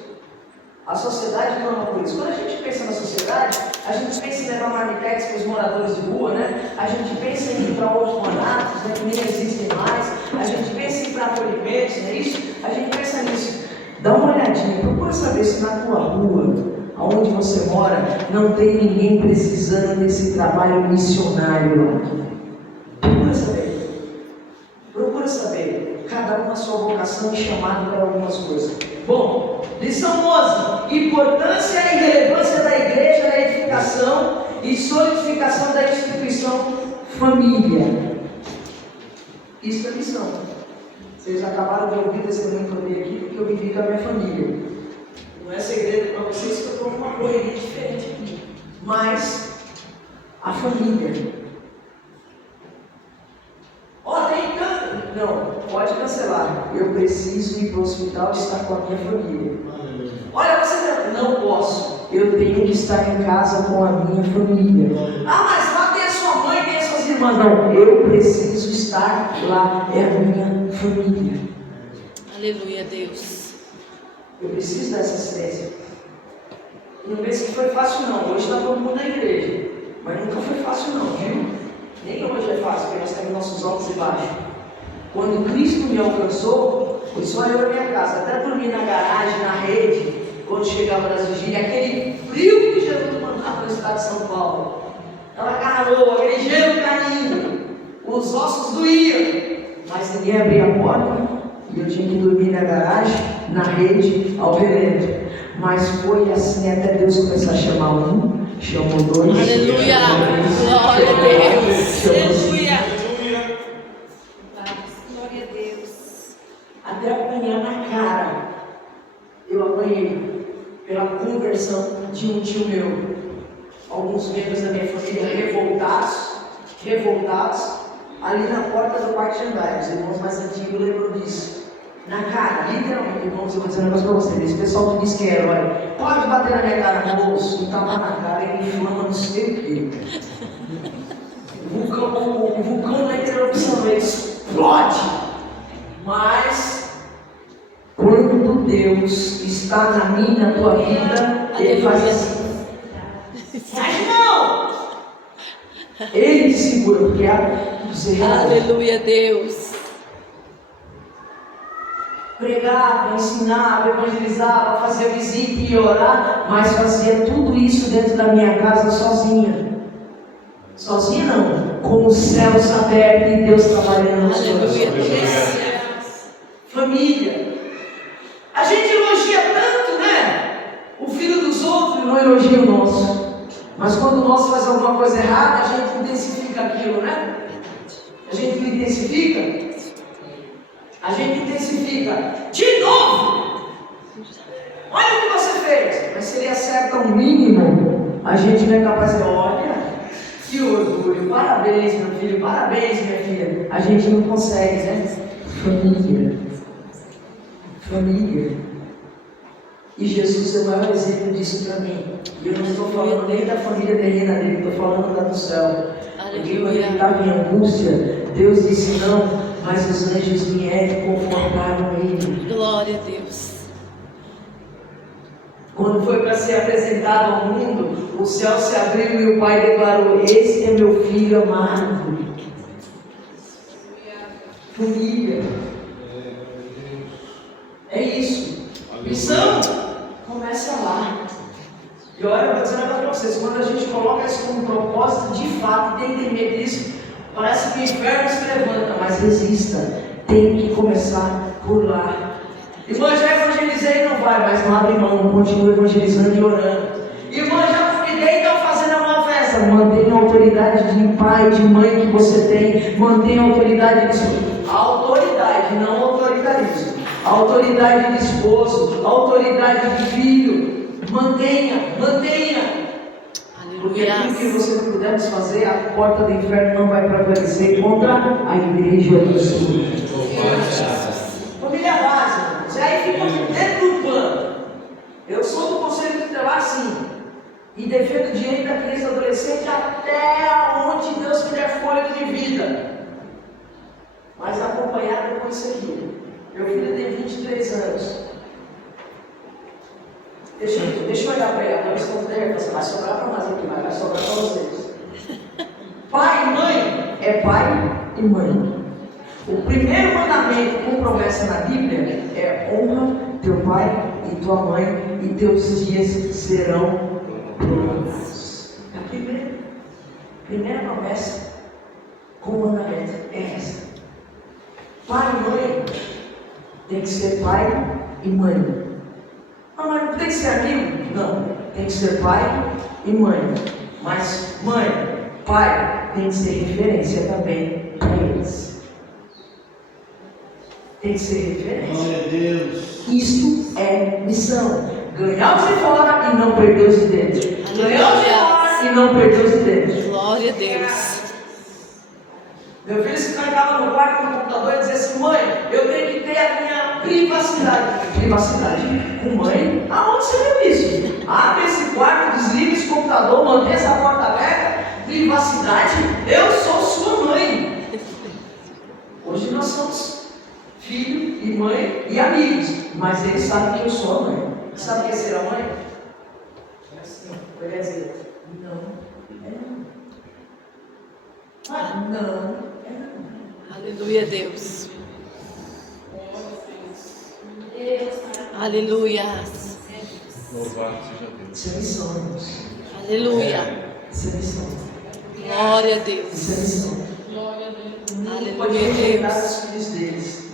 A sociedade clama por isso. Quando a gente pensa na sociedade, a gente pensa em levar marmitex para os moradores de rua, né? A gente pensa em ir para orfanatos, né, que nem existem mais. A gente pensa em ir para acolhimentos, não é isso? A gente pensa nisso. Dá uma olhadinha, procura saber se na tua rua, onde você mora, não tem ninguém precisando desse trabalho missionário aqui. Procura saber. Procura saber. Cada um a sua vocação e chamado para algumas coisas. Bom, lição 11. Importância e relevância da igreja na edificação e solidificação da instituição família. Isso é lição. Vocês acabaram de ouvir o testemunho que eu dei aqui, porque eu vivi com a minha família. Não é segredo para vocês que eu estou numa correria diferente aqui. Mas a família. Tem tanto. Não, pode cancelar. Eu preciso ir para o hospital e estar com a minha família. Olha, você não posso. Eu tenho que estar em casa com a minha família. Mas lá tem a sua mãe, tem as suas irmãs. Não, eu preciso estar lá. É a minha família. Aleluia, Deus. Eu preciso dessa assistência. Não pense que foi fácil não. Hoje está todo mundo na igreja. Mas nunca foi fácil não, viu? Nem hoje é fácil, porque nós temos nossos altos e baixos. Quando Cristo me alcançou, foi só eu na minha casa. Até dormir na garagem, na rede, quando chegava das vigílias, aquele frio que Jesus mandava no estado de São Paulo. Aquela garoa, aquele gelo caindo. Os ossos doíam. Mas ninguém abria a porta. E eu tinha que dormir na garagem, na rede, ao relento. Mas foi assim até Deus começar a chamar um, chamou dois. Aleluia! Glória a Deus! Aleluia! Glória a Deus! Até apanhar na cara. Eu apanhei pela conversão de um tio meu. Alguns membros da minha família revoltados, ali na porta do quarto de andar. Os irmãos mais antigos lembram disso. Na cara, literalmente, irmãos, eu vou dizer um negócio para vocês. Esse pessoal que diz que é herói, pode bater na minha cara, moço, e tapa na cara e inflama não sei o quê. O vulcão da interrupção, ele explode. Mas, quando Deus está na minha e na tua vida, Ele faz assim. Sai não! Ele te segura, porque você aleluia, Deus. Pregava, ensinava, evangelizava, fazia visita e orar, mas fazia tudo isso dentro da minha casa sozinha. Sozinha não, com os céus abertos e Deus trabalhando nas suas vidas. Família. A gente elogia tanto, né? O filho dos outros não elogia o nosso. Mas quando o nosso faz alguma coisa errada, a gente intensifica aquilo, né? A gente intensifica. A gente intensifica. De novo! Olha o que você fez. Mas se ele acerta um mínimo, a gente não é capaz de dizer, olha, que orgulho, parabéns meu filho, parabéns minha filha. A gente não consegue, né? Família. Família. E Jesus é o maior exemplo disso para mim. E eu não estou falando nem da família terrena dele, estou falando da do céu. Porque quando ele estava em angústia, Deus disse não. Mas os anjos vieram e confortaram ele. Glória a Deus. Quando foi para ser apresentado ao mundo, o céu se abriu e o Pai declarou: esse é meu filho amado. Família. É isso. Missão começa lá. E olha, eu vou dizer nada para vocês. Quando a gente coloca isso como propósito, de fato, tem que ter medo disso. Parece que o inferno se levanta, mas resista. Tem que começar por lá. Irmã, já evangelizei, não vai, mas não abre mão, continua evangelizando e orando. Irmã, já convidei, estão fazendo a maior festa. Mantenha a autoridade de pai, de mãe que você tem. Mantenha a autoridade de esposo. Autoridade, não autoritarismo. Autoridade de esposo, autoridade de filho. Mantenha. Porque aquilo que você puder desfazer, a porta do inferno não vai prevalecer contra a igreja do Senhor. Família base, irmãos. E aí fica dentro do plano. Eu sou do conselho tutelar, sim. E defendo o direito da criança e do adolescente até onde Deus me der fôlego de vida. Mas acompanhado com isso aqui. Meu filho tem 23 anos. Deixa eu olhar para ele. Agora você vai sobrar para nós aqui, mas vai sobrar para vocês. Pai e mãe é pai e mãe. O primeiro mandamento com promessa na Bíblia é: honra teu pai e tua mãe, e teus dias serão prolongados. É a primeira promessa com mandamento é essa. Pai e mãe tem que ser pai e mãe. Mas não tem que ser amigo? Não, tem que ser pai e mãe. Mas mãe, pai, tem que ser referência também para eles. Tem que ser referência. Glória a Deus. Isto é missão. Ganhar os de fora e não perder os de dentro. Ganhar os de fora e não perder os de dentro. Glória a Deus. Meu filho se trancava no quarto no computador e dizia assim: mãe, eu tenho que ter a minha privacidade. Privacidade com mãe? Aonde você viu isso? Abre esse quarto, desliga esse computador, mantém essa porta aberta. Privacidade? Eu sou sua mãe. Hoje nós somos filho e mãe e amigos, mas eles sabem que eu sou a mãe. Sabe o que é ser a mãe? É assim, ele vai dizer: não, é não. Ah, não, é não. Aleluia, Deus. Aleluia. Louvado seja Deus. Isso é missão, irmãos. Aleluia. Isso é missão. Glória a Deus. Isso é missão. Aleluia, Pode rejeitar Deus. os filhos deles.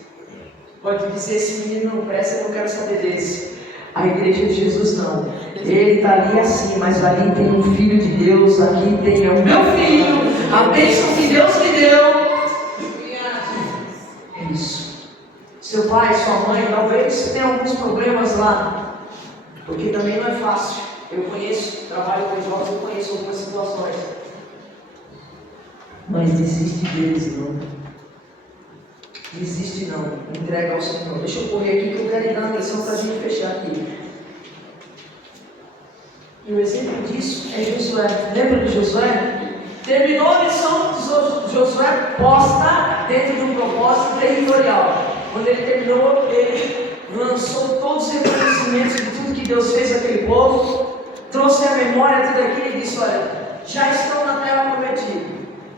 Pode dizer: esse menino não presta, eu não quero saber desse. A igreja de Jesus não. Ele está ali assim, mas ali tem um filho de Deus, aqui tem o meu filho, a bênção que Deus me deu. É isso. Seu pai, sua mãe, talvez tenha alguns problemas lá, porque também não é fácil. Eu conheço, trabalho com jovens, eu conheço algumas situações. Mas desiste deles não. Desiste não, entrega ao Senhor. Deixa eu correr aqui que eu quero ir dar uma lição para a gente fechar aqui. E o exemplo disso é Josué. Lembra de Josué? Terminou a missão de Josué posta dentro de um propósito territorial. Quando ele terminou, ele lançou todos os reconhecimentos de tudo que Deus fez àquele povo, trouxe à memória tudo aquilo e disse: olha, já estão na terra prometida.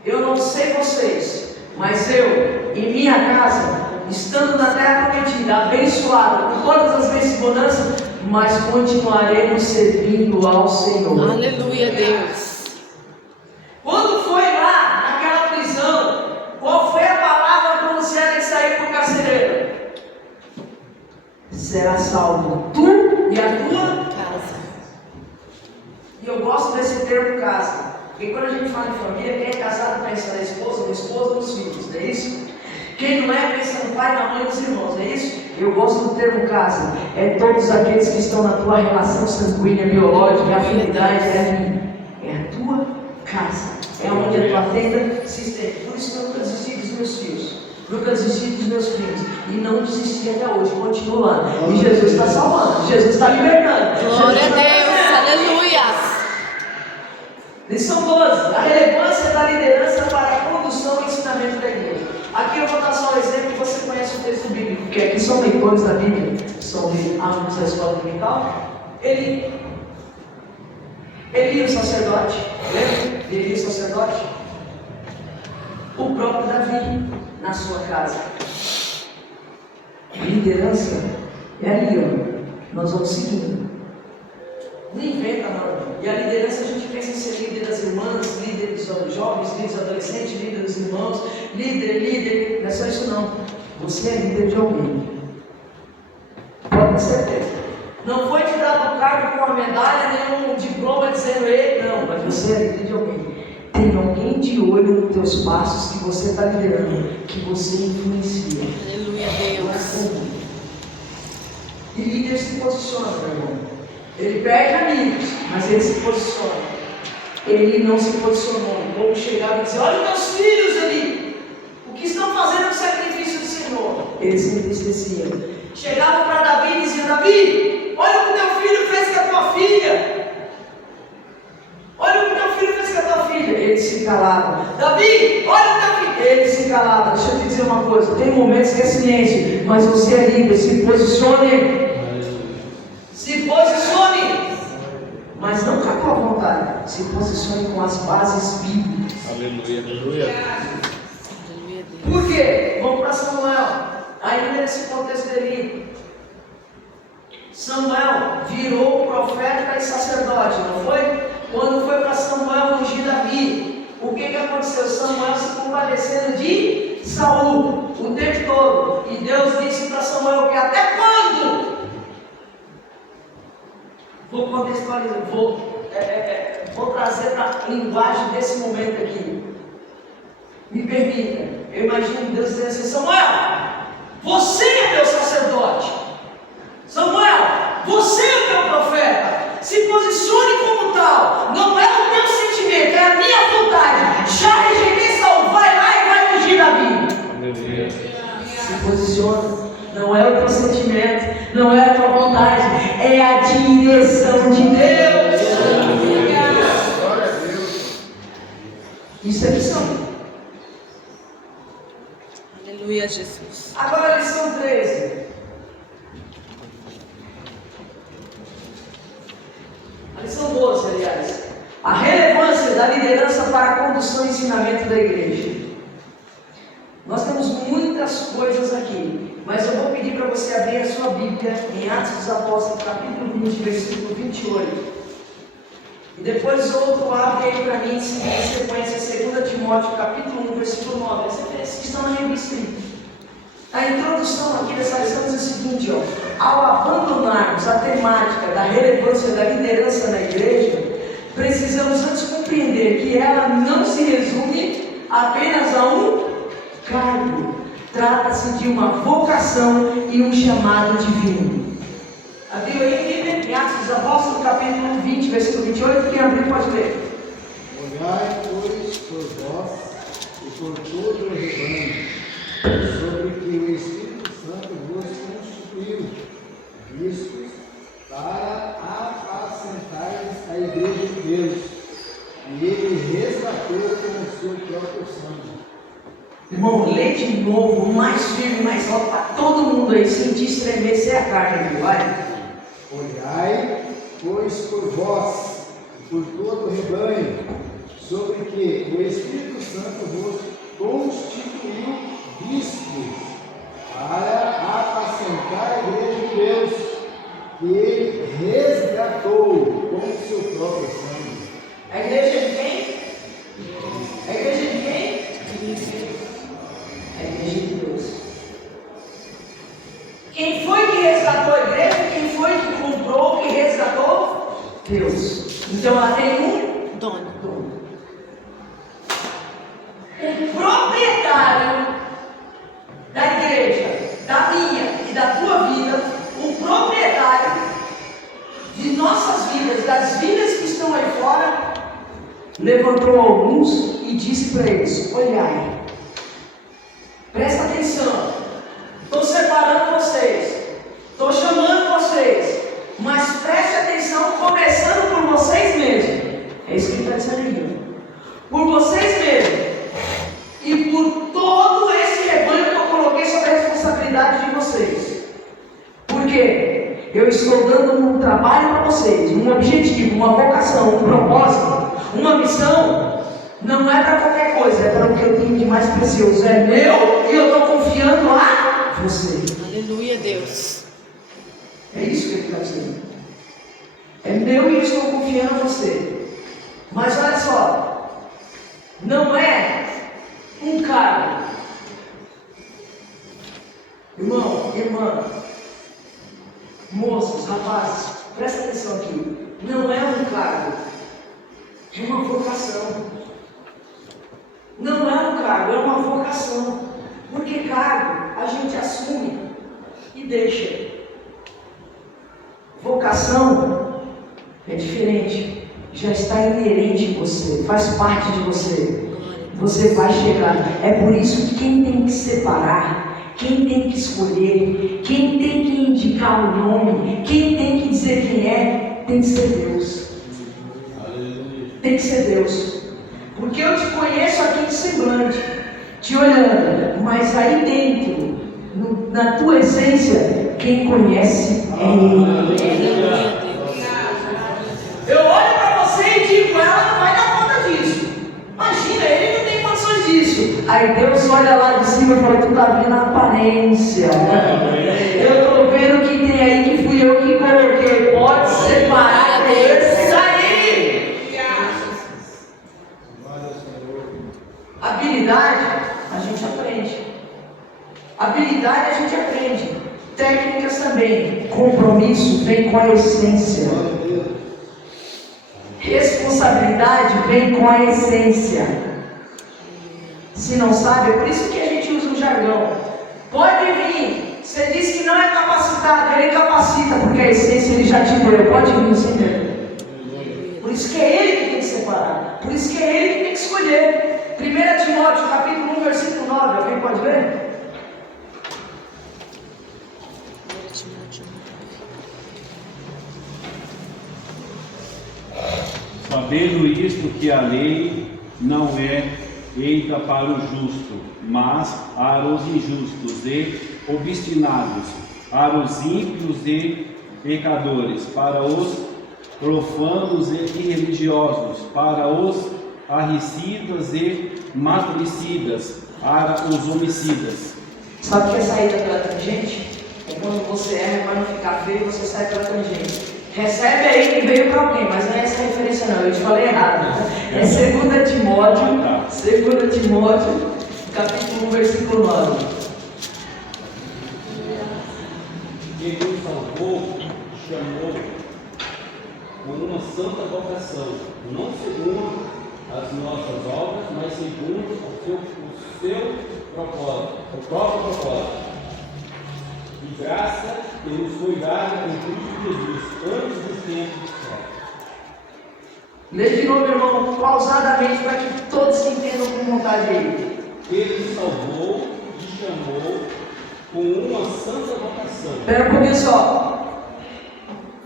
Eu não sei vocês, mas eu e minha casa, estando na terra prometida, abençoado com todas as bênçãos e bonanças, mas continuaremos servindo ao Senhor. Aleluia, Deus. Quando foi lá, naquela prisão, qual foi a palavra pronunciada que saiu para o carcereiro? Será salvo tu e a tua Casa. E eu gosto desse termo casa, porque quando a gente fala em família, quem é casado pensa na esposa, nos filhos, não é isso? Quem não é, pensa no pai, na mãe e nos irmãos, não é isso? Eu gosto do termo casa, é todos aqueles que estão na tua relação sanguínea, biológica, afinidade, é a tua casa, é onde a tua tenda se estende. Por isso que eu nunca desisti dos meus filhos, nunca desisti dos meus filhos, e não desisti até hoje, continuo lá. E Jesus está salvando, Jesus está libertando. Glória a Deus. Aleluia. Lição 12, a relevância da liderança para a condução e ensinamento da igreja. Aqui eu vou dar só um exemplo que você conhece o texto bíblico, porque aqui são leitores da Bíblia, são alunos da escola dominical. Eli, o sacerdote, lembra? Eli, o sacerdote. O próprio Davi, na sua casa. A liderança é ali, ó. Nós vamos seguindo. Não inventa não. E a liderança, a gente pensa em ser líder das irmãs, líder dos jovens, líder dos adolescentes, líder dos irmãos, líder, não é só isso não. Você é líder de alguém. Pode ter certeza. Não foi te dado um cargo com uma medalha, nem um diploma dizendo ele, não, mas você é líder de alguém. Tem alguém de olho nos teus passos que você está liderando, que você influencia. Aleluia, Deus. E líder se posiciona, meu irmão. Ele perde amigos, mas ele se posiciona. ele não se posicionou. O povo chegava e dizia: olha os meus filhos ali, o que estão fazendo com o sacrifício do Senhor? Eles se entristeciam. Chegavam para Davi e diziam: Davi, olha o que teu filho fez com a tua filha. Olha o que teu filho fez com a tua filha. Eles se calavam. Davi, olha o teu filho. Eles se calavam. Deixa eu te dizer uma coisa: tem momentos que é silêncio, mas você é livre. Se posicione. Se posicione. Mas não com a tua vontade. Se posicione com as bases bíblicas. Aleluia, aleluia. Por quê? Vamos para Samuel. Ainda nesse contexto dele, Samuel virou profeta e sacerdote, não foi? Quando foi para Samuel ungir Davi, o que aconteceu? Samuel se compadecendo de Saul o tempo todo. E Deus disse para Samuel que até quando? Vou contextualizar, vou trazer para a linguagem desse momento aqui. Me permita, eu imagino Deus dizendo assim: Samuel, você é meu sacerdote. Samuel, você é meu profeta. Se posicione como tal. Não é o teu sentimento, é a minha vontade. Já rejeitei Saul, vai lá e vai ungir Davi. Se posiciona. Não é o teu sentimento, não é a tua vontade, é a direção de Deus. Glória a Deus. Isso é missão. Aleluia, Jesus. Agora a lição 13. A lição 12, aliás. A relevância da liderança para a condução e ensinamento da igreja. Nós temos muitas coisas aqui, mas eu vou pedir para você abrir a sua Bíblia em Atos dos Apóstolos, capítulo 20, versículo 28. E depois outro abre aí para mim, em sequência, 2 Timóteo, capítulo 1, versículo 9. As referências que estão na revista. A introdução aqui dessa lição diz o seguinte: ao abandonarmos a temática da relevância da liderança na igreja, precisamos antes compreender que ela não se resume apenas a um cargo. Trata-se de uma vocação e um chamado divino. Abriu aí, Bíblia, em Atos dos Apóstolos, capítulo 20, versículo 28. Quem abriu pode ler. Olhai, pois, por vós e por todo o rebanho, sobre que o Espírito Santo vos constituiu, vistos para apacentar a igreja de Deus, e ele resgatou com o seu próprio sangue. Irmão, lê de novo, mais firme, mais alto, para todo mundo aí sentir estremecer a carne aqui, vai. Olhai, pois, por vós e por todo o rebanho, sobre que o Espírito Santo vos constituiu vistos para apacentar a igreja de Deus, que ele resgatou com o seu próprio sangue. A igreja de quem? A igreja de quem? A igreja de Deus. Quem foi que resgatou a igreja? Quem foi que comprou, que resgatou? Deus. Então ela tem um Dono. O proprietário da igreja, da minha e da tua vida, o proprietário de nossas vidas, das vidas que estão aí fora, levantou alguns e disse para eles: olhai, presta atenção, estou separando vocês, estou chamando vocês, mas preste atenção, começando por vocês mesmos. É isso que ele está dizendo aí. Por vocês mesmos e por todo esse rebanho que eu coloquei sob a responsabilidade de vocês. Por quê? Eu estou dando um trabalho para vocês, um objetivo, uma vocação, um propósito, uma missão. Não é para qualquer coisa, é para o que eu tenho de mais precioso. É meu e eu estou confiando a você. Aleluia, Deus. É isso que ele está dizendo. É meu e eu estou confiando a você. Mas olha só, não é um cargo. Irmão, irmã, moços, rapazes, presta atenção aqui. Não é um cargo, é uma vocação. Não é um cargo, é uma vocação. Porque cargo a gente assume e deixa. Vocação é diferente, já está está inerente em você, faz parte de você. Você vai chegar. É por isso que quem tem que separar, quem tem que escolher, quem tem que indicar o nome, quem tem que dizer quem é, tem que ser Deus. Tem que ser Deus. Porque eu te conheço aqui de semblante, te olhando, mas aí dentro, na tua essência, quem conhece é Ele. Eu olho para você e digo, ela não vai dar conta disso. Imagina, ele não tem condições disso. Aí Deus olha lá de cima e fala, tu está vendo a aparência. Eu estou vendo que tem aí que fui eu que coloquei. Pode separar esses aí. Habilidade, a gente aprende. Habilidade a gente aprende. Técnicas também. Compromisso vem com a essência. Responsabilidade vem com a essência. Se não sabe, é por isso que a gente usa o jargão. Pode vir. Você diz que não é capacitado, ele capacita, porque a essência ele já te deu. Pode vir sem medo. Por isso que é ele que tem que separar. Por isso que é ele que tem que escolher. 1 Timóteo, capítulo 1, versículo 9. Alguém pode ver? Sabendo isto, que a lei não é feita para o justo, mas para os injustos e obstinados, para os ímpios e pecadores, para os profanos e irreligiosos, para os parricidas e matricidas, para os homicidas. Sabe o que é saída pela tangente? É quando você erra para não ficar feio, você sai pela tangente. Recebe aí que veio para alguém, mas não é essa referência não, eu te falei errado. É 2 Timóteo, capítulo 1, versículo 9. Ele nos salvou, chamou com uma santa vocação, não segundo as nossas obras, mas segundo o seu propósito, o próprio propósito. De graça que nos foi dada em Cristo Jesus, antes dos tempos do céu. Lê de novo, irmão, pausadamente, para que todos entendam com vontade aí. Ele nos salvou e chamou com uma santa vocação. Espera um pouquinho só.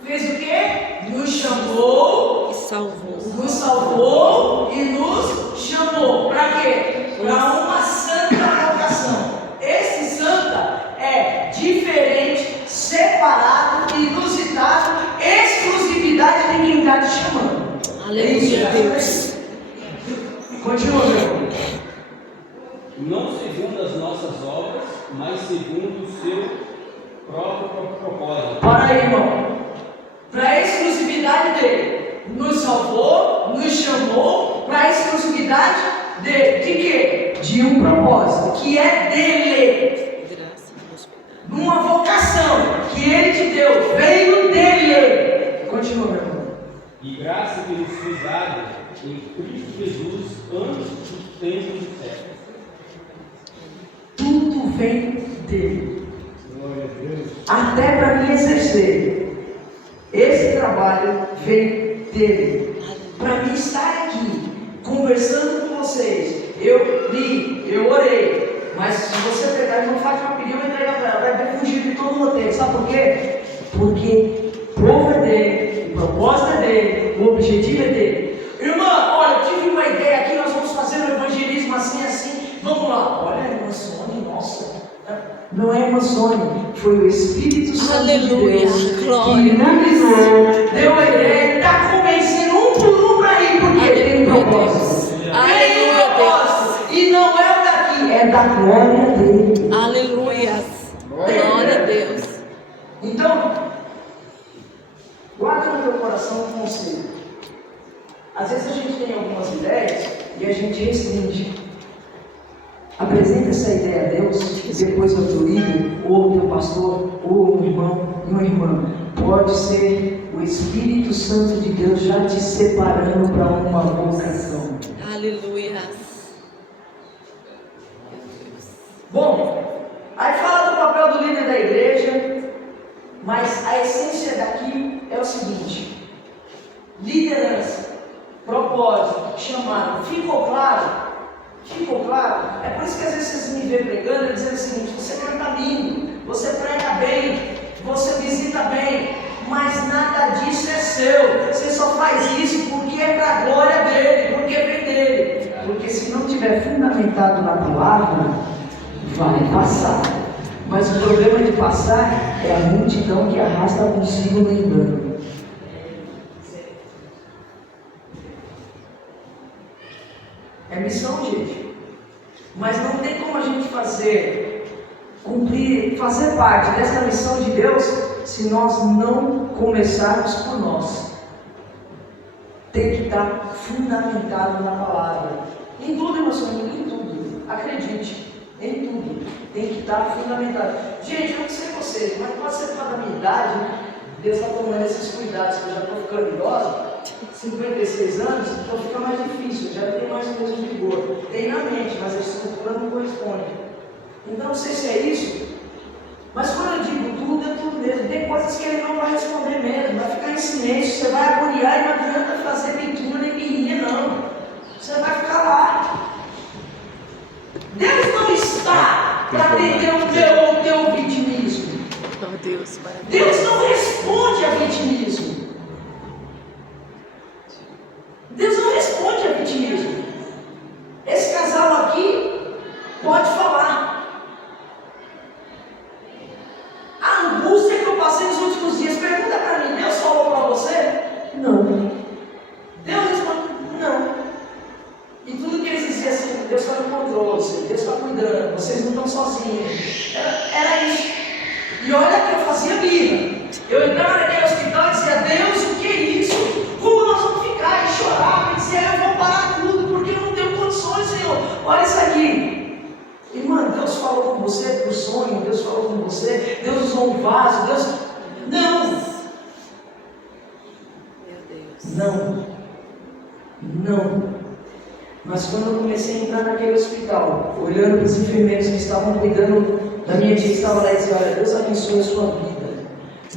Fez o quê? Nos chamou, E salvou. nos salvou e nos chamou. Para quê? Para uma santa vocação. Esse santa é diferente, separado, inusitado, exclusividade de quem está te chamando. Aleluia, Deus. Continua, meu irmão. Não segundo as nossas obras, mas segundo o seu próprio propósito. Para aí, irmão. Para a exclusividade dele. Nos salvou, nos chamou, para a exclusividade dele. De quê? De um propósito, que é dele. Graça e prosperidade. Numa vocação que ele te deu, veio dele. Continua, meu irmão. E graça que nos foi dada em Cristo Jesus antes do tempo do século. Tudo vem dele. Até para mim exercer esse trabalho vem dele. Para mim estar aqui conversando com vocês, eu li, eu orei, mas se você pegar e não faz uma pedir, eu entregar para ela, vai ter fugido de todo o roteiro. Sabe por quê? Porque o povo é dele, o propósito é dele, o objetivo é dele. Irmã, olha, eu tive uma ideia aqui, nós vamos fazer um evangelismo assim, vamos lá. Olha, irmã Sônia, nossa. Não é irmã Sônia, foi o Espírito Santo Aleluia, de Deus glória. que iluminou, deu a ideia, está convencendo um por um para ir, porque tem um propósito. Tem um Aleluia, propósito. E não é o daqui, é da glória dele. Aleluia. Glória a Deus. Então, guarda no teu coração um conselho. Às vezes a gente tem algumas ideias e a gente restringe. Apresenta essa ideia a Deus, e depois ao teu líder, ou ao teu pastor, ou ao irmão, uma irmã. Pode ser o Espírito Santo de Deus já te separando para uma vocação. Aleluia. Bom, aí fala do papel do líder da igreja, mas a essência daqui é o seguinte: liderança. É por isso que às vezes vocês me vêem pregando e dizendo o seguinte: você canta lindo, você prega bem, você visita bem, mas nada disso é seu. Você só faz isso porque é para a glória dele, porque vem dele. Porque se não tiver fundamentado na palavra, vai passar. Mas o problema de passar é a multidão que arrasta consigo no engano. É missão, gente. Mas não tem como a gente fazer parte dessa missão de Deus se nós não começarmos por nós. Tem que estar fundamentado na palavra. Em tudo, irmão, em tudo. Acredite, em tudo. Tem que estar fundamentado. Gente, eu não sei vocês, mas pode ser por causa da minha idade, né? Deus está tomando esses cuidados, que eu já estou ficando idosa. 56 anos, então fica mais difícil, já tem mais o mesmo vigor. Tem na mente, mas a estrutura não corresponde. Então não sei se é isso, mas quando eu digo tudo, é tudo mesmo. Tem coisas que ele não vai responder mesmo, vai ficar em silêncio, você vai agoniar e não adianta fazer pintura nem birrinha, não. Você vai ficar lá. Deus não está para atender o teu vitimismo. Oh, Deus, maravilhoso. Deus não responde a vitimismo. Deus não responde a vitimismo. Esse casal aqui pode falar. A angústia que eu passei nos últimos dias, pergunta para mim: Deus falou para você? Não. Deus responde: não. E tudo que eles diziam assim: Deus está no controle, Deus está cuidando, vocês não estão sozinhos. Era isso. E olha que eu fazia birra. Eu entrava naquele hospital e dizia: Deus, o que é isso? Como nós vamos ficar? E chorava e dizia: eu vou parar tudo porque eu não tenho condições, Senhor. Olha isso aqui. Irmã, Deus falou com você por sonho, Deus falou com você, Deus usou um vaso, Deus... Não! Meu Deus. Não. Não. Mas quando eu comecei a entrar naquele hospital, olhando para os enfermeiros que estavam cuidando da minha tia que estava lá, e dizia: olha, Deus abençoe a sua vida.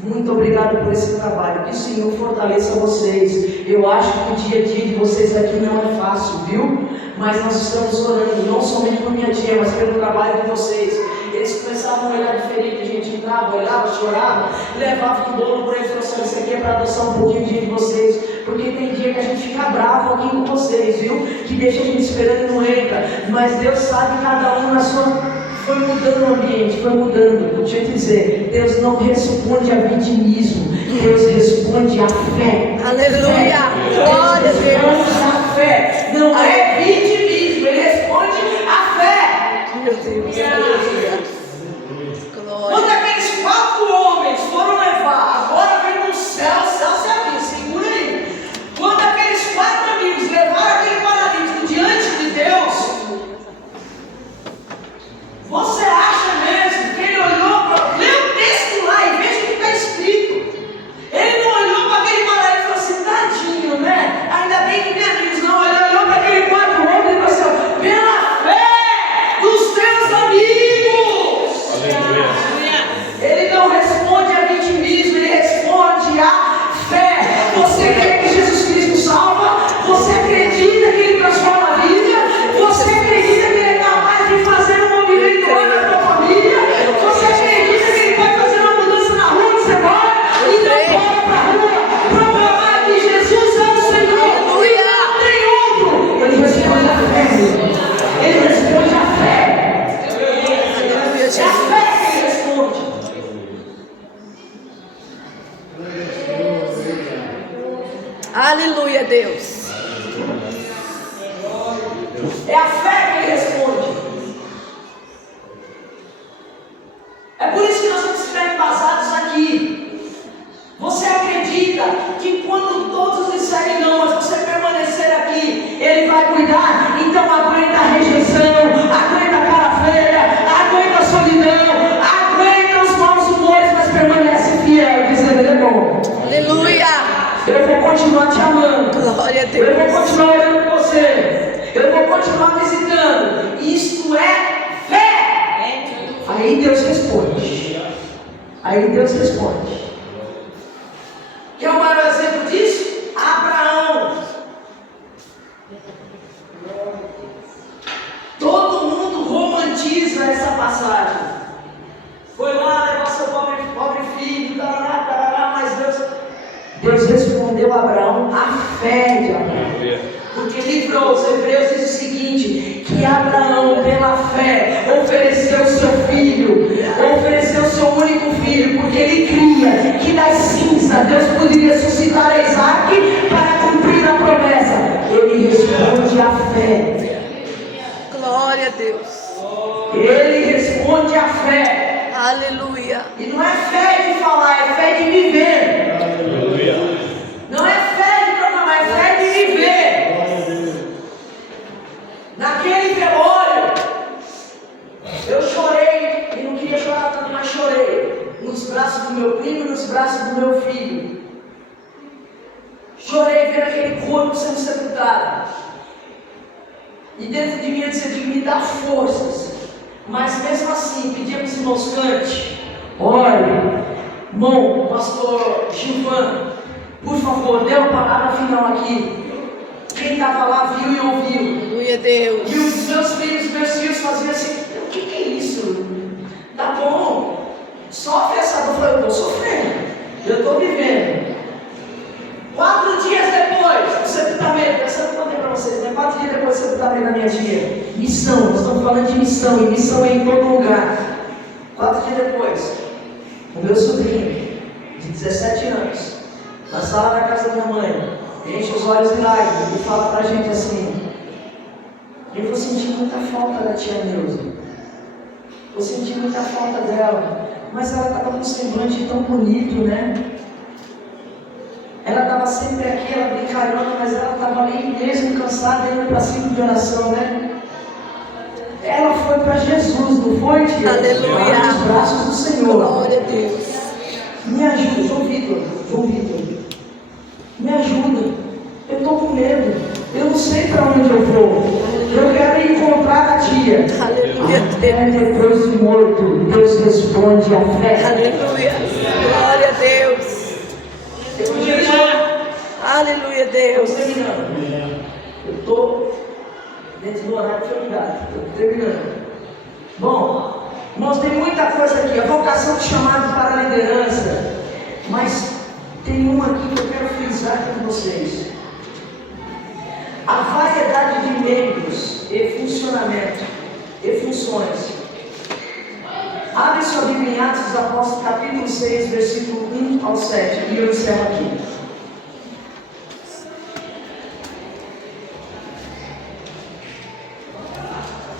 Muito obrigado por esse trabalho. Que o Senhor fortaleça vocês. Eu acho que o dia a dia de vocês aqui não é fácil, viu? Mas nós estamos orando, não somente por minha tia, mas pelo trabalho de vocês. Eles começavam a olhar diferente, a gente entrava, olhava, chorava, levava um bolo para eles, trouxeram isso aqui é para adoçar um pouquinho o dia de vocês. Porque tem dia que a gente fica bravo aqui com vocês, viu? Que deixa a gente esperando e não entra. Mas Deus sabe cada um na sua... Foi mudando o ambiente, foi mudando. Deixa eu te dizer, Deus não responde a vitimismo, Deus responde a fé. Aleluia! Glória a Deus! Responde a fé. Não é vitimismo, Ele responde a fé. Meu Deus! Glória! Quando aqueles 4 homens foram levar, agora vem no céu, o céu se abriu, segura aí. Quando aqueles 4 amigos levaram aquele paralítico diante de Deus, você acha mesmo que ele olhou para... Lê o texto lá e veja o que está escrito. Ele não olhou para aquele paralítico e falou assim: tadinho, né? Ainda bem que tem amigos. Não, ele olhou para aquele 4 homens e falou assim: pela fé dos teus amigos. Aleluia. Ele não responde a vitimismo, ele responde a fé. Você crê que Jesus Cristo salva? Você acredita que Ele transforma a vida? Você acredita que Ele é capaz de fazer um movimento na tua família? Você acredita que Ele pode fazer uma mudança na rua que você mora? Então bora para a rua, proclamar que Jesus é o Senhor. Aleluia. Não tem outro. Ele responde a fé. Ele responde a fé. Aleluia, É a Jesus! fé que Ele responde. Aleluia, Deus! É a fé que Ele responde. É por isso que nós temos que ficar embasados aqui. Você acredita que quando todos disserem não, mas você permanecer aqui, Ele vai cuidar? Então aguenta a rejeição, aguenta a cara feia, aguenta a solidão, aguenta os maus humores, mas permanece fiel, dizendo: Ele é bom. Aleluia! Eu vou continuar te amando. Glória a Eu vou Deus! continuar olhando por você. Eu vou continuar visitando. Isto é fé. Aí Deus responde. Aí Deus responde. Quer o maior exemplo disso? Abraão. Todo mundo passagem. Foi lá levar seu pobre filho, tarará, mas Deus respondeu a Abraão a fé de Abraão. Porque livrou, os Hebreus diz o seguinte, que Abraão pela fé ofereceu seu filho, ofereceu seu único filho, porque ele cria que das cinzas Deus poderia suscitar Isaac para cumprir a promessa. Ele responde a fé. Glória a Deus. Ele responde a fé. Aleluia. E não é fé de falar, é fé de viver. Não é fé de proclamar, é fé de viver. Naquele velório, eu chorei e não queria chorar tanto, mas chorei. Nos braços do meu primo e nos braços do meu filho. Chorei vendo aquele corpo sendo sepultado. E dentro de mim eu disse, me dá forças. Mas mesmo assim, pedimos irmãos cante. Olha, irmão, pastor Gilvan, por favor, dê uma palavra final aqui. Quem estava lá viu e ouviu. Aleluia, Deus. E os meus filhos faziam assim, o que é isso? Tá bom, sofre essa dor. Eu falei, eu estou sofrendo, eu estou vivendo. 4 dias depois do sepultamento, essa eu contei para vocês, né? 4 dias depois do sepultamento da minha tia. Missão, nós estamos falando de missão, e missão é em todo lugar. 4 dias depois, o meu sobrinho, de 17 anos, na sala da casa da minha mãe, enche os olhos de lágrimas e fala pra gente assim: eu vou sentir muita falta da tia Neuza, vou sentir muita falta dela, mas ela estava com um semblante tão bonito, né? Ela estava sempre aqui, ela brincalhona, mas ela estava ali mesmo cansada, indo para cima de oração, né? Ela foi para Jesus, não foi, tia? Aleluia. Nos braços do Senhor. Glória a Deus. Me ajuda, João Vitor. Me ajuda. Eu estou com medo. Eu não sei para onde eu vou. Eu quero encontrar a tia. Aleluia, Até Deus. depois de morto, Deus responde a fé. Aleluia. Glória a Deus. Aleluia, Deus. Estou terminando. Eu estou dentro do horário que foi me dado. Estou terminando. Bom, irmãos, tem muita coisa aqui. A vocação de chamado para a liderança. Mas tem uma aqui que eu quero frisar com vocês. A variedade de membros e funcionamento e funções. Abre sua Bíblia em Atos dos Apóstolos, capítulo 6, versículo 1 ao 7. E eu encerro aqui.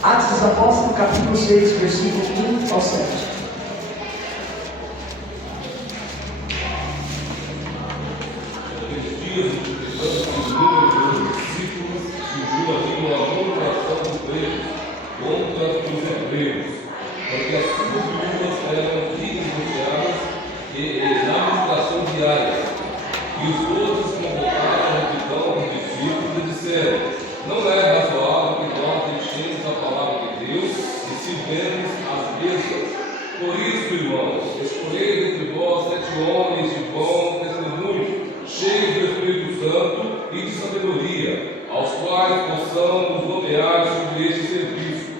Atos dos Apóstolos, capítulo 6, versículo 1 ao 7. Naqueles dias, o número dos discípulos surgiu ali uma murmuração dos gregos contra os hebreus, porque as suas viúvas eram divorciadas e na ministração diária. E os outros convocaram a multidão dos discípulos e disseram: não é razoável que nós deixemos a palavra de Deus e sirvemos as bênçãos. Por isso, irmãos, escolhei entre vós 7 homens de bom testemunho, cheios do Espírito Santo e de sabedoria, aos quais possamos nomear sobre este serviço.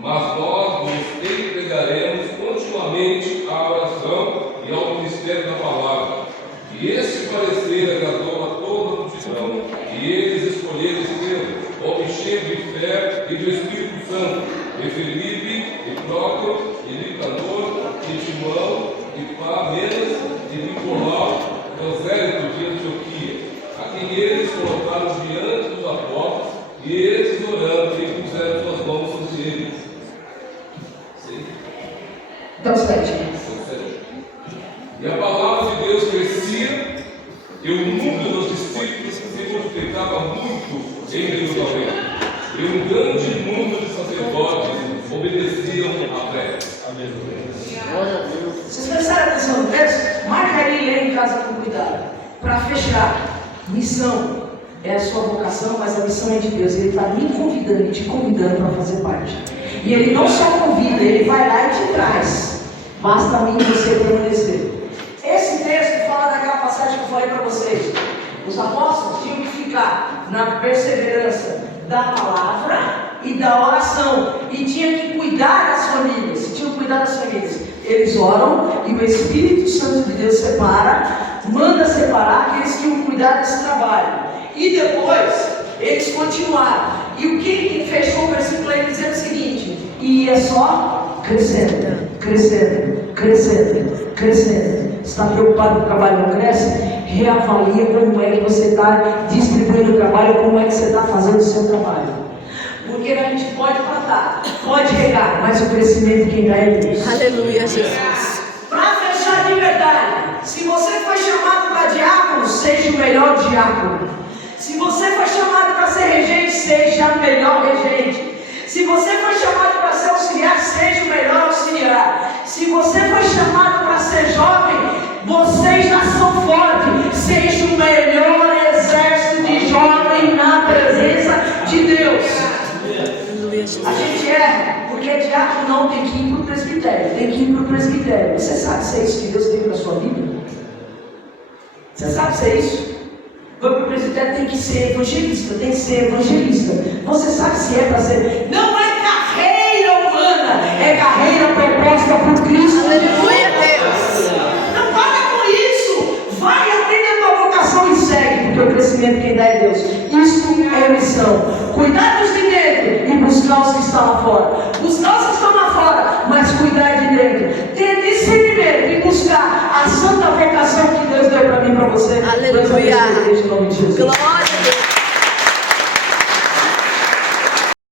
Mas nós nos entregaremos continuamente à oração e ao ministério da palavra. E este parecer agradou a toda a multidão, e eles escolheram Estevão, homem cheio de fé e do Espírito Santo, e Felipe, e Prócoro, e Nicanor, e Timão, e Parmenas, e Nicolau, prosélito de Antioquia, a quem eles colocaram diante dos apóstolos, e eles, orando, impuseram suas mãos sobre eles. Sim. Então, 7. E a palavra de Deus crescia, e o número dos discípulos se multiplicava muito em Jerusalém. E um grande número de sacerdotes obedeciam à fé. Vocês prestaram atenção no texto? Marca aí e lê em casa com cuidado. Para fechar, missão é a sua vocação, mas a missão é de Deus. Ele está me convidando e te convidando para fazer parte. E Ele não só convida, Ele vai lá e te traz. Basta a mim e você permanecer. Esse texto fala daquela passagem que eu falei para vocês. Os apóstolos tinham que ficar na perseverança da palavra e da oração. E tinha que cuidar das famílias. Tinha cuidar das famílias. Eles oram e o Espírito Santo de Deus manda separar aqueles que iam cuidar desse trabalho. E depois, eles continuaram. E o que fechou o versículo aí dizendo o seguinte: e ia só crescendo, crescendo, crescendo, crescendo. Está preocupado que o trabalho não cresce? Reavalia como é que você está distribuindo o trabalho, como é que você está fazendo o seu trabalho. Porque a gente pode plantar, pode regar, mas o crescimento quem dá é Deus. Aleluia, Jesus. Para fechar de verdade, se você foi chamado para diácono, seja o melhor diácono. Se você foi chamado para ser regente, seja o melhor regente. Se você foi chamado para ser auxiliar, seja o melhor auxiliar. Se você foi chamado para ser jovem, vocês já são fortes. Seja o melhor exército de jovem na presença de Deus. Aleluia, Jesus. A gente erra, porque diácono não tem que ir para o presbitério, tem que ir para o presbitério. Você sabe se é isso que Deus tem para a sua vida? Você sabe se é isso? Vai para o presbitério, tem que ser evangelista, tem que ser evangelista. Você sabe se é para ser? Não é carreira humana, é carreira proposta por Cristo. Aleluia, Deus. Não para com isso. Vai, aprende a tua vocação e segue, porque o crescimento quem dá é Deus. Isso é a missão. Cuidar dos de dentro e buscar os que estão lá fora. Buscar os que estão lá fora, mas cuidar de dentro. Ter discernimento e buscar a santa vocação que Deus deu para mim e para você. Aleluia. Deus abençoe, em nome de Jesus. Glória.